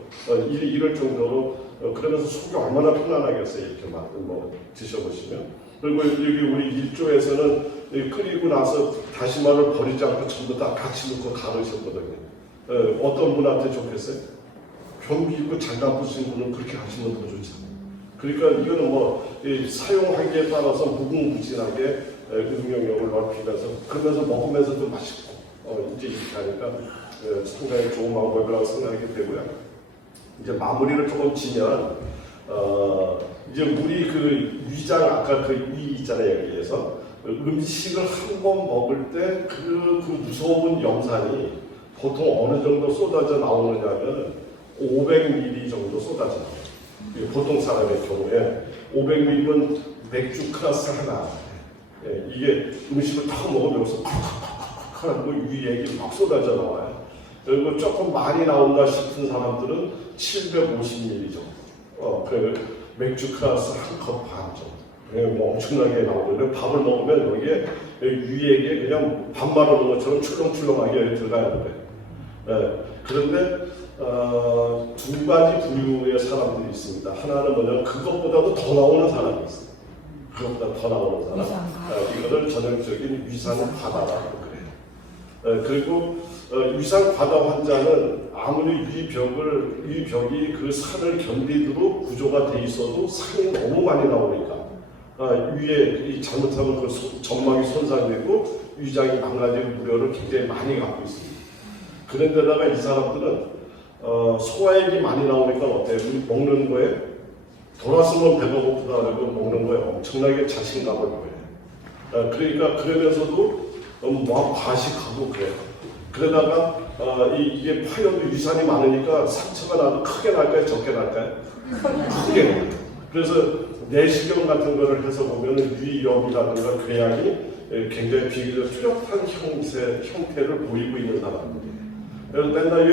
이럴 정도로 그러면서 속이 얼마나 편안하겠어요. 이렇게 드셔보시면. 그리고 여기 우리 일조에서는 끓이고 나서 다시마를 버리지 않고 전부 다 같이 넣고 가르셨거든요. 어떤 분한테 좋겠어요? 변비 있고 잘 나쁘신 분은 그렇게 하시면 더 좋잖아요. 그러니까 이거는 사용하기에 따라서 무궁무진하게 응용력을 넓히면서, 그러면서 먹으면서도 맛있고 이제 이렇게 하니까 상당히 좋은 방법이라고 생각하게 되고요. 이제 마무리를 조금 지면 이제 우리 그 위장, 아까 그 위 있잖아요. 여기에서 음식을 한 번 먹을 때 그 무서운 염산이 보통 어느 정도 쏟아져 나오느냐면 500ml 정도 쏟아져 나와요. 보통 사람의 경우에 500ml면 맥주 클래스 하나. 이게 음식을 딱 먹으면서 콱콱콱콱 하고 위에 막 쏟아져 나와요. 그리고 조금 많이 나온다 싶은 사람들은 750ml 정도. 맥주 클래스 한 컵 반 정도. 엄청나게 나오는데, 밥을 먹으면 여기에 위에 그냥 밥 말아놓은 것처럼 출렁출렁하게 들어가야 돼요. 그런데 두 가지 부류의 사람들이 있습니다. 하나는 뭐냐면 그것보다도 더 나오는 사람이 있어요. 그것보다 더 나오는 사람. 이거를 전형적인 위산과다라고 그래요. 그리고 위산과다 환자는 아무리 위벽이 그 산을 견디도록 구조가 돼 있어도 산이 너무 많이 나오니까 위에 잘못하면 그 점막이 손상되고 위장이 망가지는 우려를 굉장히 많이 갖고 있습니다. 그런데다가 이 사람들은 소화액이 많이 나오니까 어때요? 먹는 거에 돌았으면 배가 고프다 그러고 먹는 거에 엄청나게 자신감을 보여요. 그러니까 그러면서도 막 과식하고 그래요. 그러다가 이게 파열도 위산이 많으니까 상처가 나도 크게 날까요? 적게 날까요? 크게. 그래서 내시경 같은 거를 해서 보면 위염이라든가 궤양이 굉장히 비교적 뚜렷한 형태를 보이고 있는 사람들이에요. 그래서 맨날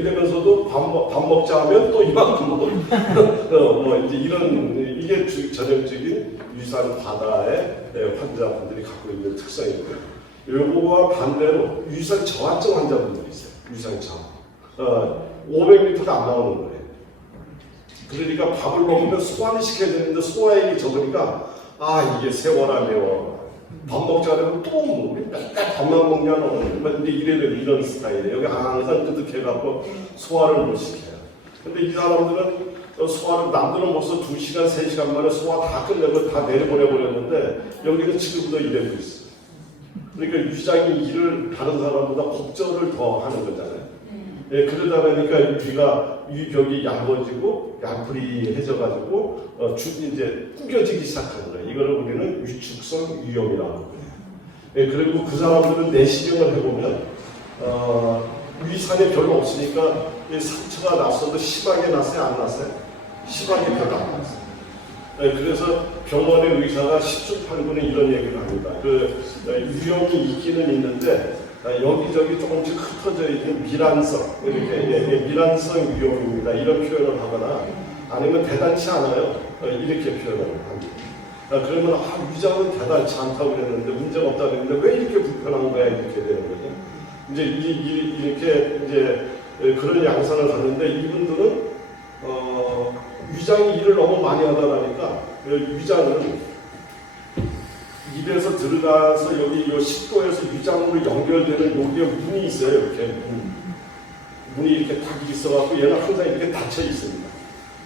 이러면서도 밥 먹자 하면 또 이만큼 먹고 이제 이게 전형적인 위산 과다의 환자분들이 갖고 있는 특성이고요. 요거와 반대로 위산 저하증 환자분들이 있어요. 위산 저하. 500m가 안 나오는 거예요. 그러니까 밥을 먹으면 소화를 시켜야 되는데 소화액이 적으니까 이게 세워라 매워. 밥 먹자 그러면 또 맨날 밥만 먹냐 너. 근데 이런 스타일이에요. 여기 항상 끄덕해갖고 소화를 못 시켜요. 근데 이 사람들은 소화를 남들은 벌써 2시간, 3시간 만에 소화 다 끝내고 다 내려보내버렸는데 여기는 지금도 이래고 있어요. 그러니까 위장이 일을 다른 사람보다 곡절을 더 하는 거잖아요. 그러다 보니까 위벽이 얇아지고 얇프리해져가지고 이제 구겨지기 시작하는 거예요. 이거를 우리는 위축성 위염이라고 그래요. 그리고 그 사람들은 내시경을 해보면 위산이 별로 없으니까 이 상처가 났어도 심하게 났어요? 안 났어요? 심하게 별로 안 났어요. 네, 그래서 병원의 의사가 10중 8구는 이런 얘기를 합니다. 그 위험이 있기는 있는데 여기저기 조금씩 흩어져 있는 미란성, 이렇게 미란성 위험입니다. 이런 표현을 하거나 아니면 대단치 않아요. 이렇게 표현을 합니다. 그러면 위장은 대단치 않다고 그랬는데 문제가 없다고 그랬는데 왜 이렇게 불편한 거야? 이렇게 되는 거죠. 이제 이렇게 이제 그런 양상을 갖는데 이분들은 위장이 일을 너무 많이 하다 보니까 위장은 입에서 들어가서 여기 요 식도에서 위장으로 연결되는 여기에 문이 있어요. 이렇게 문이 이렇게 딱 있어갖고 얘는 항상 이렇게 닫혀 있습니다.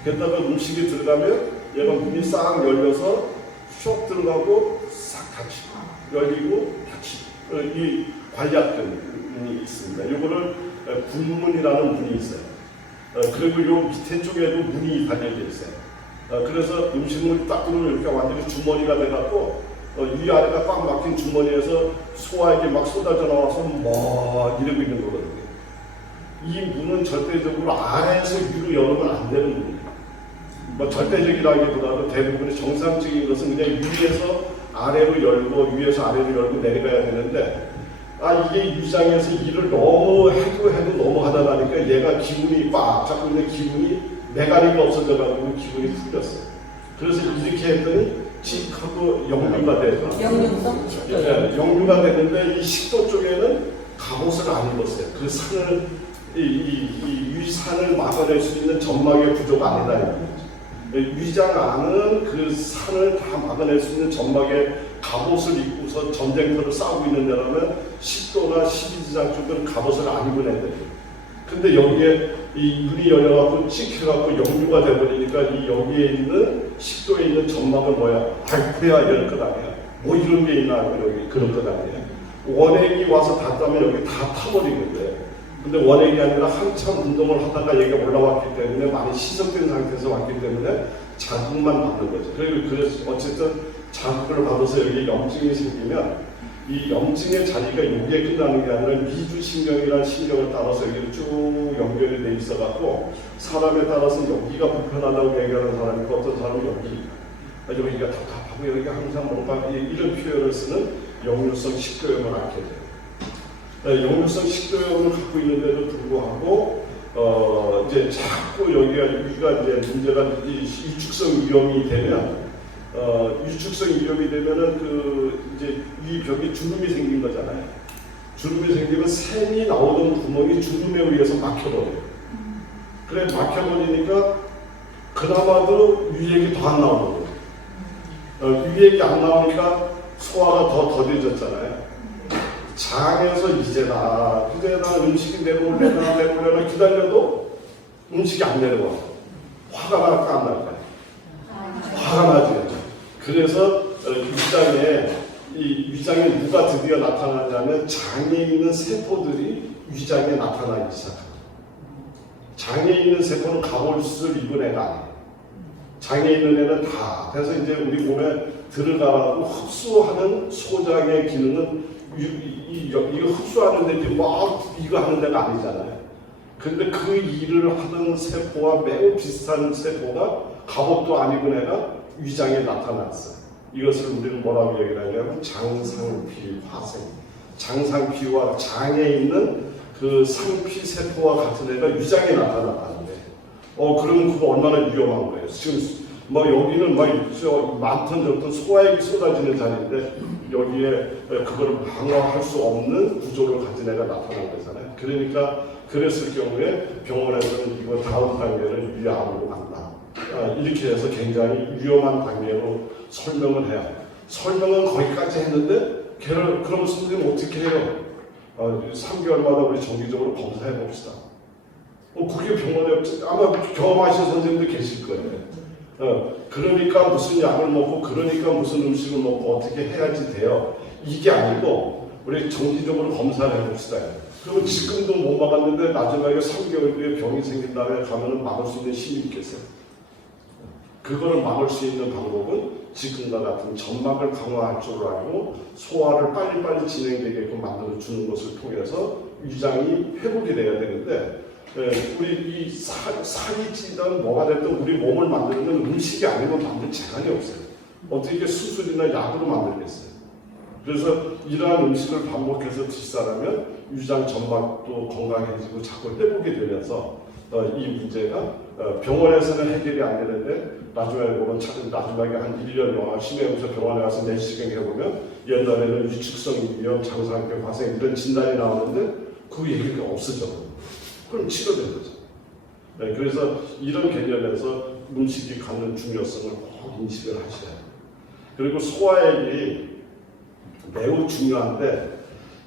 게다가 음식이 들어가면 얘가 문이 싹 열려서 쏙 들어가고 싹 닫히고 열리고 닫히고 이 관략근이 있습니다. 이거를 분문이라는 문이 있어요. 그리고 요 밑에 쪽에도 문이 달려져 있어요. 그래서 음식물이 딱 들어오면 이렇게 완전히 주머니가 돼갖고 위아래가 꽉 막힌 주머니에서 소화액이 막 쏟아져 나와서 막 이러고 있는 거거든요. 이 문은 절대적으로 아래에서 위로 열으면 안 되는 문이에요. 뭐 절대적이라기보다도 대부분의 정상적인 것은 그냥 위에서 아래로 열고 위에서 아래로 열고 내려가야 되는데 이게 위장에서 일을 너무 해도 너무 하다 보니까 얘가 기운이 꽉 잡고 있는 기운이 메가리가 없어져가지고 기운이 풀렸어요. 그래서 이렇게 했더니 칙하고 역류가 돼서 역류성? 예, 역류가 되는데 이 식도 쪽에는 갑옷을 안 입었어요. 그 산을 이 위산을 막아낼 수 있는 점막의 구조가 아니다. 위장 안은 그 산을 다 막아낼 수 있는 점막의 갑옷을 입고서 전쟁터를 싸우고 있는 데라면 식도나 십이지장 쪽은 갑옷을 안 입은 애들이에요. 근데 여기에 이 눈이 열려갖고 찍혀갖고 역류가 돼버리니까 이 여기에 있는 식도에 있는 점막은 뭐야? 발표야 이럴 것 아니야. 뭐 이런 게 있나 여기 그런 것 아니야. 원액이 와서 닿다면 여기 다 타버리는데 근데 원액이 아니라 한참 운동을 하다가 여기가 올라왔기 때문에 많이 희석된 상태에서 왔기 때문에 자극만 받는 거죠. 그래서 어쨌든 자극을 받아서 여기 염증이 생기면 이 염증의 자리가 여기에 끝나는 게 아니라 미주신경이라는 신경을 따라서 여기를 쭉 연결이 돼 있어갖고 사람에 따라서 여기가 불편하다고 얘기하는 사람이 있고 어떤 사람은 여기가 답답하고 여기가 항상 뭔가 이런 표현을 쓰는 역류성 식도염을 앓게 돼요. 역류성 식도염을 갖고 있는데도 불구하고 이제 자꾸 여기가 이제 문제가 유축성 위염이 되면 유축성 위염이 되면은 이제 위 벽에 주름이 생긴 거잖아요. 주름이 생기면 샘이 나오던 구멍이 주름에 의해서 막혀버려요. 그래 막혀버리니까 그나마도 위액이 더 안 나오는 거예요. 위액이 안 나오니까 소화가 더 더뎌졌잖아요. 장에서 이제다 음식이 내려오려나 기다려도 음식이 안 내려와. 화가 날까 안 날까? 화가 나지. 그래서 위장에 누가 드디어 나타나냐면 장에 있는 세포들이 위장에 나타나기 시작합니다. 장에 있는 세포는 갑옷을 입은 애가 아니에요. 장에 있는 애는 다. 그래서 이제 우리 몸에 들어가라고 흡수하는 소장의 기능은 이거 흡수하는 데 막 이거 하는 데가 아니잖아요. 근데 그 일을 하는 세포와 매우 비슷한 세포가 갑옷도 안 입은 애가 위장에 나타났어요. 이것을 우리는 뭐라고 얘기를 하냐면 장상피 화생. 장상피와 장에 있는 그 상피 세포와 같은 애가 위장에 나타났다는 거예요. 그러면 그거 얼마나 위험한 거예요. 지금 여기는 많던 적던 소화액이 쏟아지는 자리인데 여기에 그걸 방어할 수 없는 구조를 가진 애가 나타난 거잖아요. 그러니까 그랬을 경우에 병원에서는 이거 다음 단계는 위암으로 간다. 이렇게 해서 굉장히 위험한 단계로 설명을 해요. 설명은 거기까지 했는데 그럼 선생님 어떻게 해요? 3개월마다 우리 정기적으로 검사해 봅시다. 그게 병원에 아마 경험하신 선생님도 계실 거예요. 그러니까 무슨 약을 먹고 그러니까 무슨 음식을 먹고 어떻게 해야지 돼요. 이게 아니고 우리 정기적으로 검사를 해봅시다. 그리고 지금도 못 막았는데 마지막에 3개월 뒤에 병이 생긴 다음에 가면은 막을 수 있는 힘이 있겠어요. 그거를 막을 수 있는 방법은 지금과 같은 점막을 강화할 줄 알고 소화를 빨리빨리 진행되게끔 만들어주는 것을 통해서 위장이 회복이 돼야 되는데 우리 이 살이 찌든 뭐가 됐든 우리 몸을 만드는 건 음식이 아니면 만들 재간이 없어요. 어떻게 수술이나 약으로 만들겠어요. 그래서 이러한 음식을 반복해서 뒷사람면 위장 점막도 건강해지고 자꾸 회복이 되면서 이 문제가 병원에서는 해결이 안 되는데 나중에 보면 나중에 한 1년 영화 심해하면서 병원에 가서 내시경 해보면 옛날에는 위축성 위염, 장상병 발생 이런 진단이 나오는데 그 얘기가 없어져. 그럼 치료된 거죠. 네, 그래서 이런 개념에서 음식이 갖는 중요성을 꼭 인식을 하셔야 돼요. 그리고 소화액이 매우 중요한데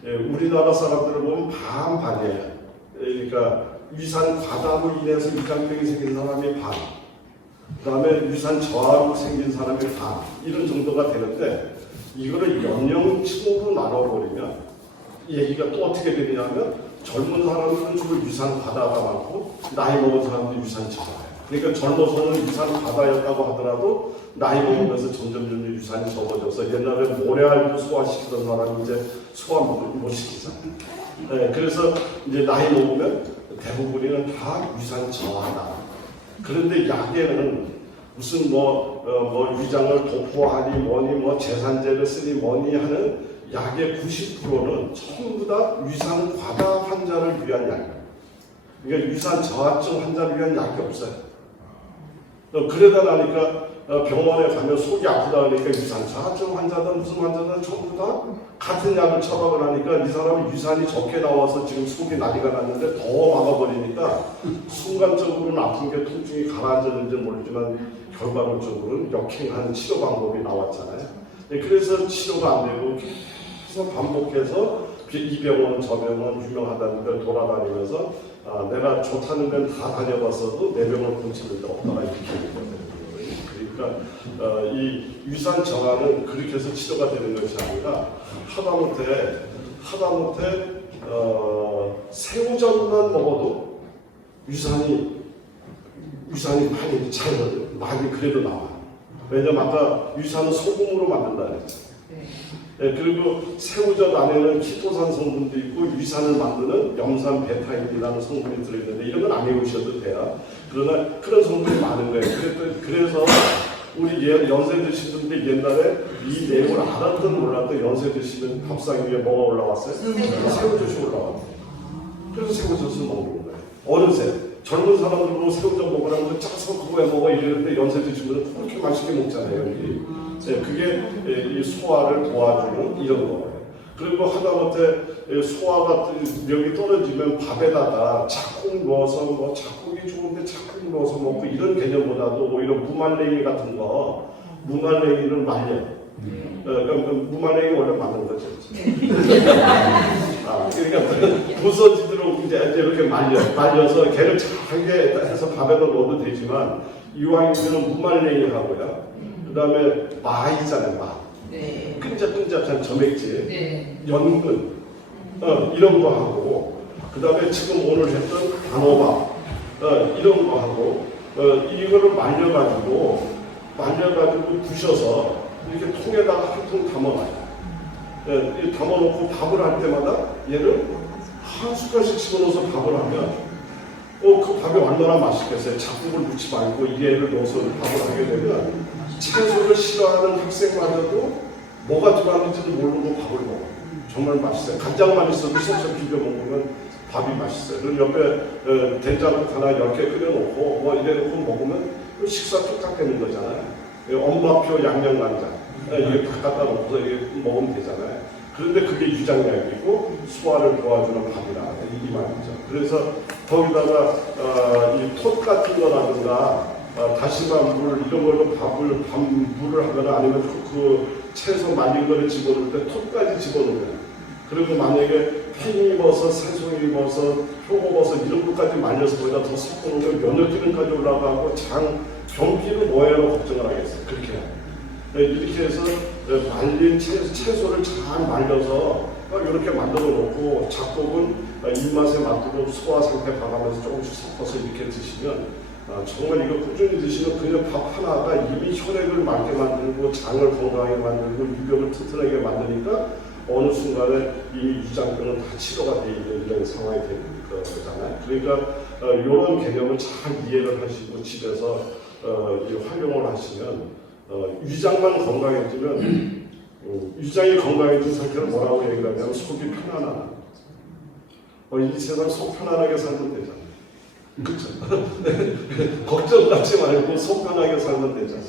우리나라 사람들을 보면 반반이에요. 그러니까 위산 과다로 인해서 위장병이 생긴 사람이 반, 그 다음에 위산 저하로 생긴 사람이 반, 이런 정도가 되는데 이거를 연령층으로 나눠버리면 얘기가 또 어떻게 되냐면 젊은 사람들은 주로 위산 과다가 많고 나이 먹은 사람들이 위산 저하예요. 그러니까 젊어서는 위산 과다였다고 하더라도 나이 먹으면서 점점 위산이 적어져서 옛날에 모래알도 소화시키던 사람이 이제 소화 못 시키잖아요. 네, 그래서 이제 나이 먹으면 대부분이는 다 위산 저하다. 그런데 약에는 무슨 위장을 도포하니 뭐니 제산제를 쓰니 뭐니 하는 약의 90%는 전부 다 위산 과다 환자를 위한 약이에요. 그러니까 위산 저하증 환자를 위한 약이 없어요. 그러다 나니까 병원에 가면 속이 아프다 그러니까 위산 저하증 환자든 무슨 환자든 전부 다 같은 약을 처방을 하니까 이 사람이 위산이 적게 나와서 지금 속이 난리가 났는데 더 막아버리니까 순간적으로는 아픈 게 통증이 가라앉았는지 모르지만 결과론적으로는 역행하는 치료 방법이 나왔잖아요. 그래서 치료가 안 되고 계속 반복해서 이 병원 저 병원 유명하다는 걸 돌아다니면서 내가 좋다는 데는 다 다녀봤어도 내 병을 고치는 데 없다가 이렇게 되거든요. 그러니까 이 위산 저하는 그렇게 해서 치료가 되는 것이 아니라 하다못해 새우젓만 먹어도 위산이 많이 그래도 나와요. 왜냐면 아까 위산은 소금으로 만든다 그랬죠. 네, 그리고 새우젓 안에는 키토산 성분도 있고 위산을 만드는 염산 베타인이라는 성분이 들어있는데 이런 건 안 외우셔도 돼요. 그러나 그런 성분이 많은 거예요. 그래서 우리 연세 드신 분들 옛날에 이 내용을 알았든 몰랐든 연세 드시는 밥상 위에 뭐가 올라왔어요? 새우젓이 올라왔어요. 그래서 새우젓을 먹는 거예요. 어느새 젊은 사람들도 새우젓 먹으라고 짜서 그거 해 먹어 이러는데 연세 드신 분은 그렇게 맛있게 먹잖아요. 네, 그게 이 소화를 도와주는 이런 거예요. 그리고 하다못해 소화가 명이 떨어지면 밥에다가 짝꿍 넣어서 짝꿍이 좋은데 짝꿍 넣어서 먹고 이런 개념보다도 오히려 무말랭이 같은 거, 무말랭이를 말려. 그러니까 무말랭이 원래 맞는 거죠. 그러니까 부서지도록 이제 이렇게 말려서 걔를 잘게 해서 밥에다 넣어도 되지만 이왕이면 무말랭이 하고요. 그 다음에 마 있잖아요, 마. 네. 끈적끈적한 점액질, 네. 연근, 이런 거 하고, 그 다음에 지금 오늘 했던 단호박, 이런 거 하고, 이거를 말려가지고 부셔서 이렇게 통에다가 한 통 담아놔요. 담아놓고 밥을 할 때마다 얘를 한 숟갈씩 집어넣어서 밥을 하면 그 밥이 얼마나 맛있겠어요. 작국을 넣지 말고 얘를 넣어서 밥을 하게 되면 채소를 싫어하는 학생마저도 뭐가 들어가는지도 모르고 밥을 먹어요. 정말 맛있어요. 간장만 있어도 쏙쏙 비벼 먹으면 밥이 맛있어요. 그리고 옆에 된장국 하나 10개 끓여놓고 이래놓고 먹으면 식사 뚝딱 되는 거잖아요. 엄마표 양념간장 이게 다 갖다 놓고서 이게 먹으면 되잖아요. 그런데 그게 위장약이고 소화를 도와주는 밥이라 이 말이죠. 그래서 거기다가 이 톳 같은 거라든가 다시마 물 이런 걸로 물을 하거나 아니면 그 채소 말린 거를 집어넣을 때 톳까지 집어넣어요. 그리고 만약에 팽이버섯, 새송이버섯, 표고버섯 이런 것까지 말려서 거기다 더 섞어놓으면 면역기능까지 올라가고 경기는 뭐예요? 걱정을 하겠어요. 그렇게 해요. 이렇게 해서 말린 채소를 잘 말려서 이렇게 만들어 놓고 작곡은 입맛에 맞도록 소화 상태 봐가면서 조금씩 섞어서 이렇게 드시면 정말 이거 꾸준히 드시면 그냥 밥 하나가 이미 혈액을 맑게 만들고 장을 건강하게 만들고 유병을 튼튼하게 만드니까 어느 순간에 이미 위장병은 다 치료가 돼 있는 이런 상황이 되는 거잖아요. 그러니까 이런 개념을 잘 이해를 하시고 집에서 활용을 하시면 위장만 건강해지면 위장이 건강해진 상태는 뭐라고 얘기를 하냐면 속이 편안하다. 이 세상 속 편안하게 살면 되잖아요. 그렇죠? 걱정 갖지 말고 속 편하게 살면 되잖아요.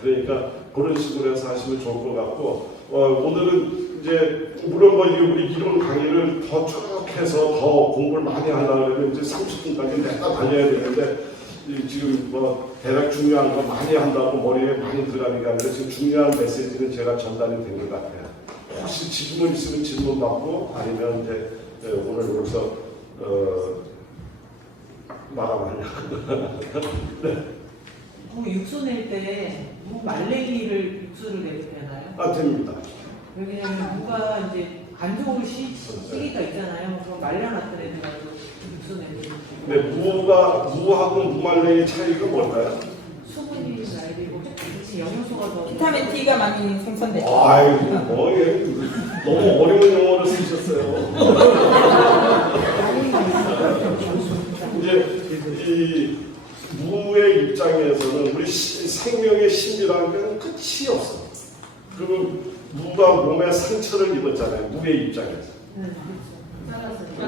그러니까 그런 식으로 해서 하시면 좋을 것 같고 오늘은 이제 물론 우리 이론 강의를 더 쭉 해서 더 공부를 많이 하려면 이제 30분까지 내가 달려야 되는데 지금 대략 중요한 거 많이 한다고 머리에 많이 들어가는 게 아니라 지금 중요한 메시지는 제가 전달이 된 것 같아요. 혹시 질문 있으면 질문 받고 아니면 이제 오늘 여기서 마감하냐. 네. 육수 낼 때 말랭이를 육수를 내도 되나요? 됩니다. 왜냐면 무가 이제 안 좋은 시기가 있잖아요. 그럼 말려놨던 애들 가지고 육수 내도. 네, 무하고 무말랭이 차이가 뭘까요? 수분이 나야 되고 같이 영양소가 더. 비타민 D가 많이 생성되죠. 아이고 너무 어려운 용어를 쓰셨어요. 이제 이 무의 입장에서는 우리 생명의 신비라는 건 끝이 없어. 그리고 무가 몸에 상처를 입었잖아요. 무의 입장에서.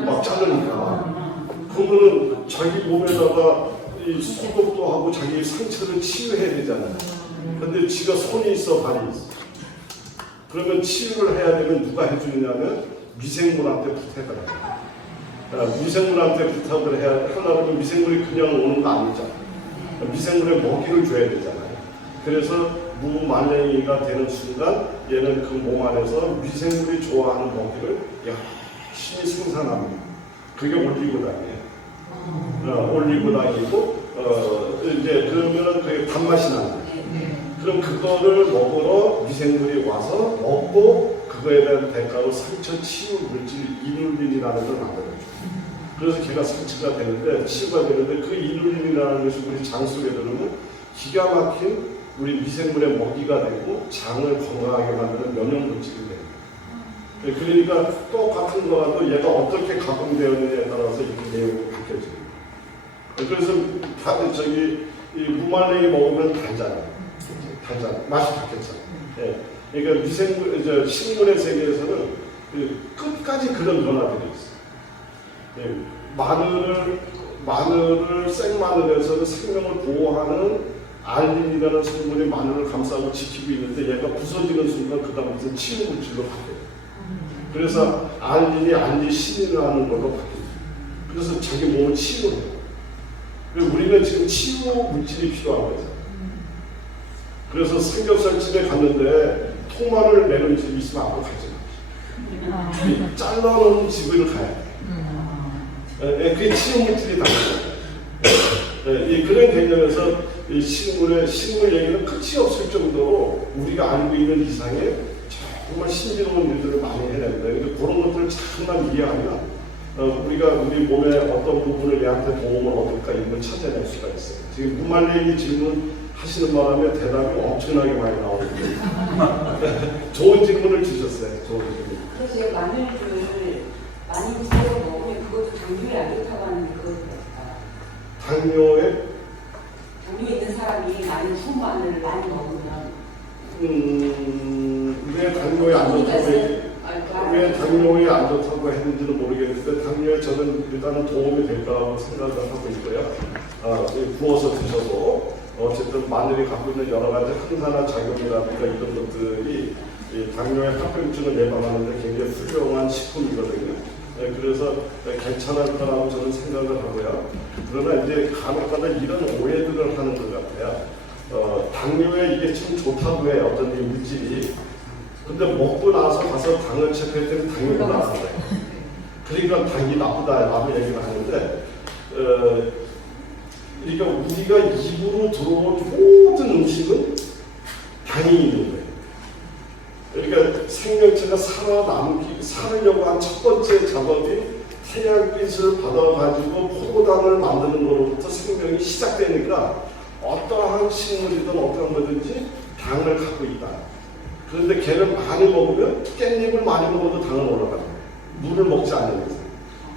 막 자르니까. 그러면은 자기 몸에다가 이 소독도 하고 자기 상처를 치유해야 되잖아요. 근데 지가 손이 있어 발이 있어. 그러면 치유를 해야 되면 누가 해주느냐면 미생물한테 부탁을 해요. 미생물한테 부탁을 하려면 미생물이 그냥 오는 거 아니잖아요. 미생물에 먹이를 줘야 되잖아요. 그래서 무말랭이가 되는 순간 얘는 그 몸 안에서 미생물이 좋아하는 먹이를 열심히 생산합니다. 그게 올리고당이에요. 올리고당이고 이제 그러면은 그게 단맛이 나는 거예요. 그럼 그거를 먹으러 미생물이 와서 먹고 그거에 대한 대가로 상처 치유 물질 이눌린이라는 걸 만들어줘요. 그래서 걔가 상처가 되는데 치유가 되는데 그 이눌린이라는 것이 우리 장 속에 들으면 기가 막힌 우리 미생물의 먹이가 되고 장을 건강하게 만드는 면역 물질이 돼요. 그러니까 똑같은 거라도 얘가 어떻게 가공되었느냐에 따라서 이렇게 내용이 바뀌어져요. 그래서 이 무말랭이 먹으면 달잖아요. 맛이 바뀌었잖아요. 예. 그러니까 미생물, 식물의 세계에서는 끝까지 그런 변화들이 있어요. 예. 마늘을 생마늘에서는 생명을 보호하는 알린이라는 성분이 마늘을 감싸고 지키고 있는데 얘가 부서지는 순간 그 다음부터 치유 물질로 바뀌어요. 그래서 알린이 알리신이라는 걸로 바뀌어요. 그래서 자기 몸을 치유해요. 우리는 지금 치유 물질이 필요한 거죠. 그래서 삼겹살집에 갔는데 통마늘 내는 집이 있으면 아무도 가지 마. 잘라놓은 집을 가야 돼. 그게 치유 물질이 당연해요. 그런 개념에서 이 식물 얘기는 끝이 없을 정도로 우리가 알고 있는 이상의 정말 신비로운 일들을 많이 해야 됩니다. 그러니까 그런 것들을 잠깐 이해하면 우리가 우리 몸의 어떤 부분을 얘한테 도움을 얻을까 이런 걸 찾아낼 수가 있어요. 지금 무말랭이 질문 하시는 바람에 대답이 엄청나게 많이 나오는데 좋은 질문을 주셨어요. 좋은 질문. 그래서 마늘을 많이 구워서 먹으면 그것도 당뇨에 안 좋다고 하는데 그것도 당뇨에 있는 사람이 많은 순마늘을 많이 먹으면 왜 당뇨에 안 좋다고 했는지는 모르겠는데 당뇨에 저는 일단은 도움이 될 거라고 생각을 하고 있고요. 구워서 드셔도 어쨌든 마늘이 갖고 있는 여러 가지 항산화 작용이라든가 이런 것들이 당뇨의 합병증을 예방하는 데 굉장히 훌륭한 식품이거든요. 그래서 괜찮을 거라고 저는 생각을 하고요. 그러나 이제 간혹가다 이런 오해들을 하는 것 같아요. 당뇨에 이게 참 좋다고 해요. 어떤 이 물질이. 근데 먹고 나서 가서 당을 체크했더니 당뇨가 나온 거예요. 그러니까 당이 나쁘다라고 얘기를 하는데 그러니까 우리가 입으로 들어온 모든 음식은 당이 있는 거예요. 그러니까 생명체가 살으려고 한 첫 번째 작업이 태양빛을 받아가지고 포도당을 만드는 것로부터 생명이 시작되니까 어떠한 식물이든 어떠한 거든지 당을 갖고 있다. 그런데 걔를 많이 먹으면 깻잎을 많이 먹어도 당은 올라가요. 물을 먹지 않는 이상.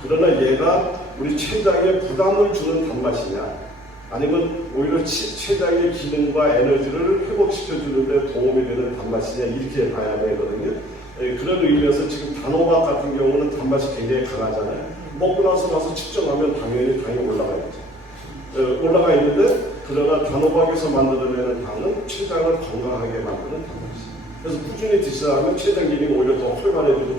그러나 얘가 우리 췌장에 부담을 주는 단맛이냐 아니면 오히려 췌장의 기능과 에너지를 회복시켜주는 데 도움이 되는 단맛이냐 이렇게 봐야 되거든요. 그런 의미에서 지금 단호박 같은 경우는 단맛이 굉장히 강하잖아요. 먹고 나서 측정하면 당연히 당이 올라가야죠. 올라가 있는데 그러나 단호박에서 만들어내는 당은 췌장을 건강하게 만드는 단맛이에요. 그래서 꾸준히 드시다 췌장 기능이 오히려 더 활발해지고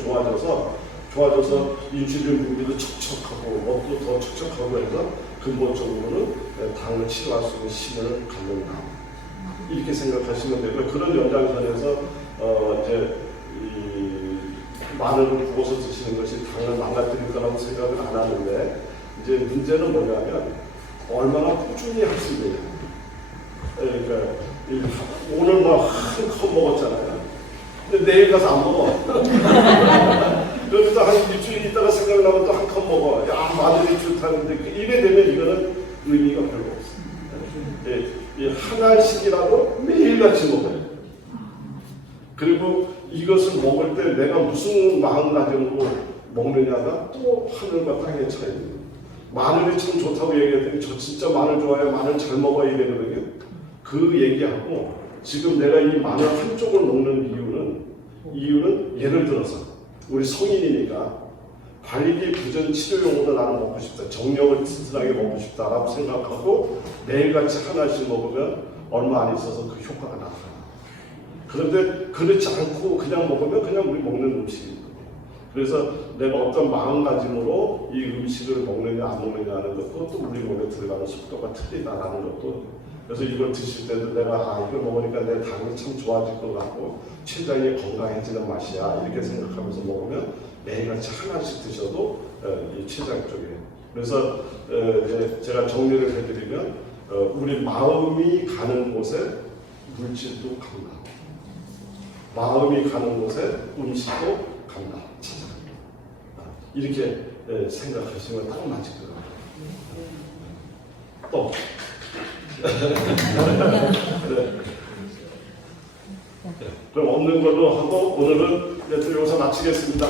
좋아져서 인슐린 분비도 척척하고 먹도 더 척척하고 해서 근본적으로는 당을 치료할 수 있는 힘을 갖는다. 이렇게 생각하시면 되고요. 그런 연장선에서 이제 이 마늘을 구워서 드시는 것이 당을 망가뜨릴 거라고 생각을 안 하는데 이제 문제는 뭐냐면 얼마나 꾸준히 할 수 있느냐. 그러니까 오늘 막 한 컵 먹었잖아요. 근데 내일 가서 안 먹어. 그래서 한 일주일 있다가 생각나면 또 한 컵 먹어. 야, 마늘이 좋다는데 이래 되면 이거는 의미가 별로 없어요. 한 알씩이라도 매일같이 먹어요. 그리고 이것을 먹을 때 내가 무슨 마음가짐으로 먹느냐가 또 하늘과 땅의 차이입니다. 마늘이 참 좋다고 얘기했더니 저 진짜 마늘 좋아해요. 마늘 잘 먹어야 이러거든요. 그 얘기하고 지금 내가 이 마늘 한쪽을 먹는 이유는 예를 들어서 우리 성인이니까 관리비 부전 치료용으로 나는 먹고 싶다. 정력을 튼튼하게 먹고 싶다라고 생각하고 매일같이 하나씩 먹으면 얼마 안 있어서 그 효과가 나타나요. 그런데 그렇지 않고 그냥 먹으면 그냥 우리 먹는 음식입니다. 그래서 내가 어떤 마음가짐으로 이 음식을 먹느냐 안 먹느냐 하는 것도 또 우리 몸에 들어가는 속도가 틀리다라는 것도 그래서 이걸 드실 때도 내가 이걸 먹으니까 내 당이 참 좋아질 것 같고 췌장이 건강해지는 맛이야 이렇게 생각하면서 먹으면 매일같이 하나씩 드셔도 이 췌장 쪽에 그래서 이제 제가 정리를 해드리면 우리 마음이 가는 곳에 물질도 간다. 마음이 가는 곳에 음식도 간다. 찾아간다. 이렇게 생각하시면 딱 맞을 것 같아요. 또 네. 그럼 없는 걸로 하고 오늘은 여기서 마치겠습니다.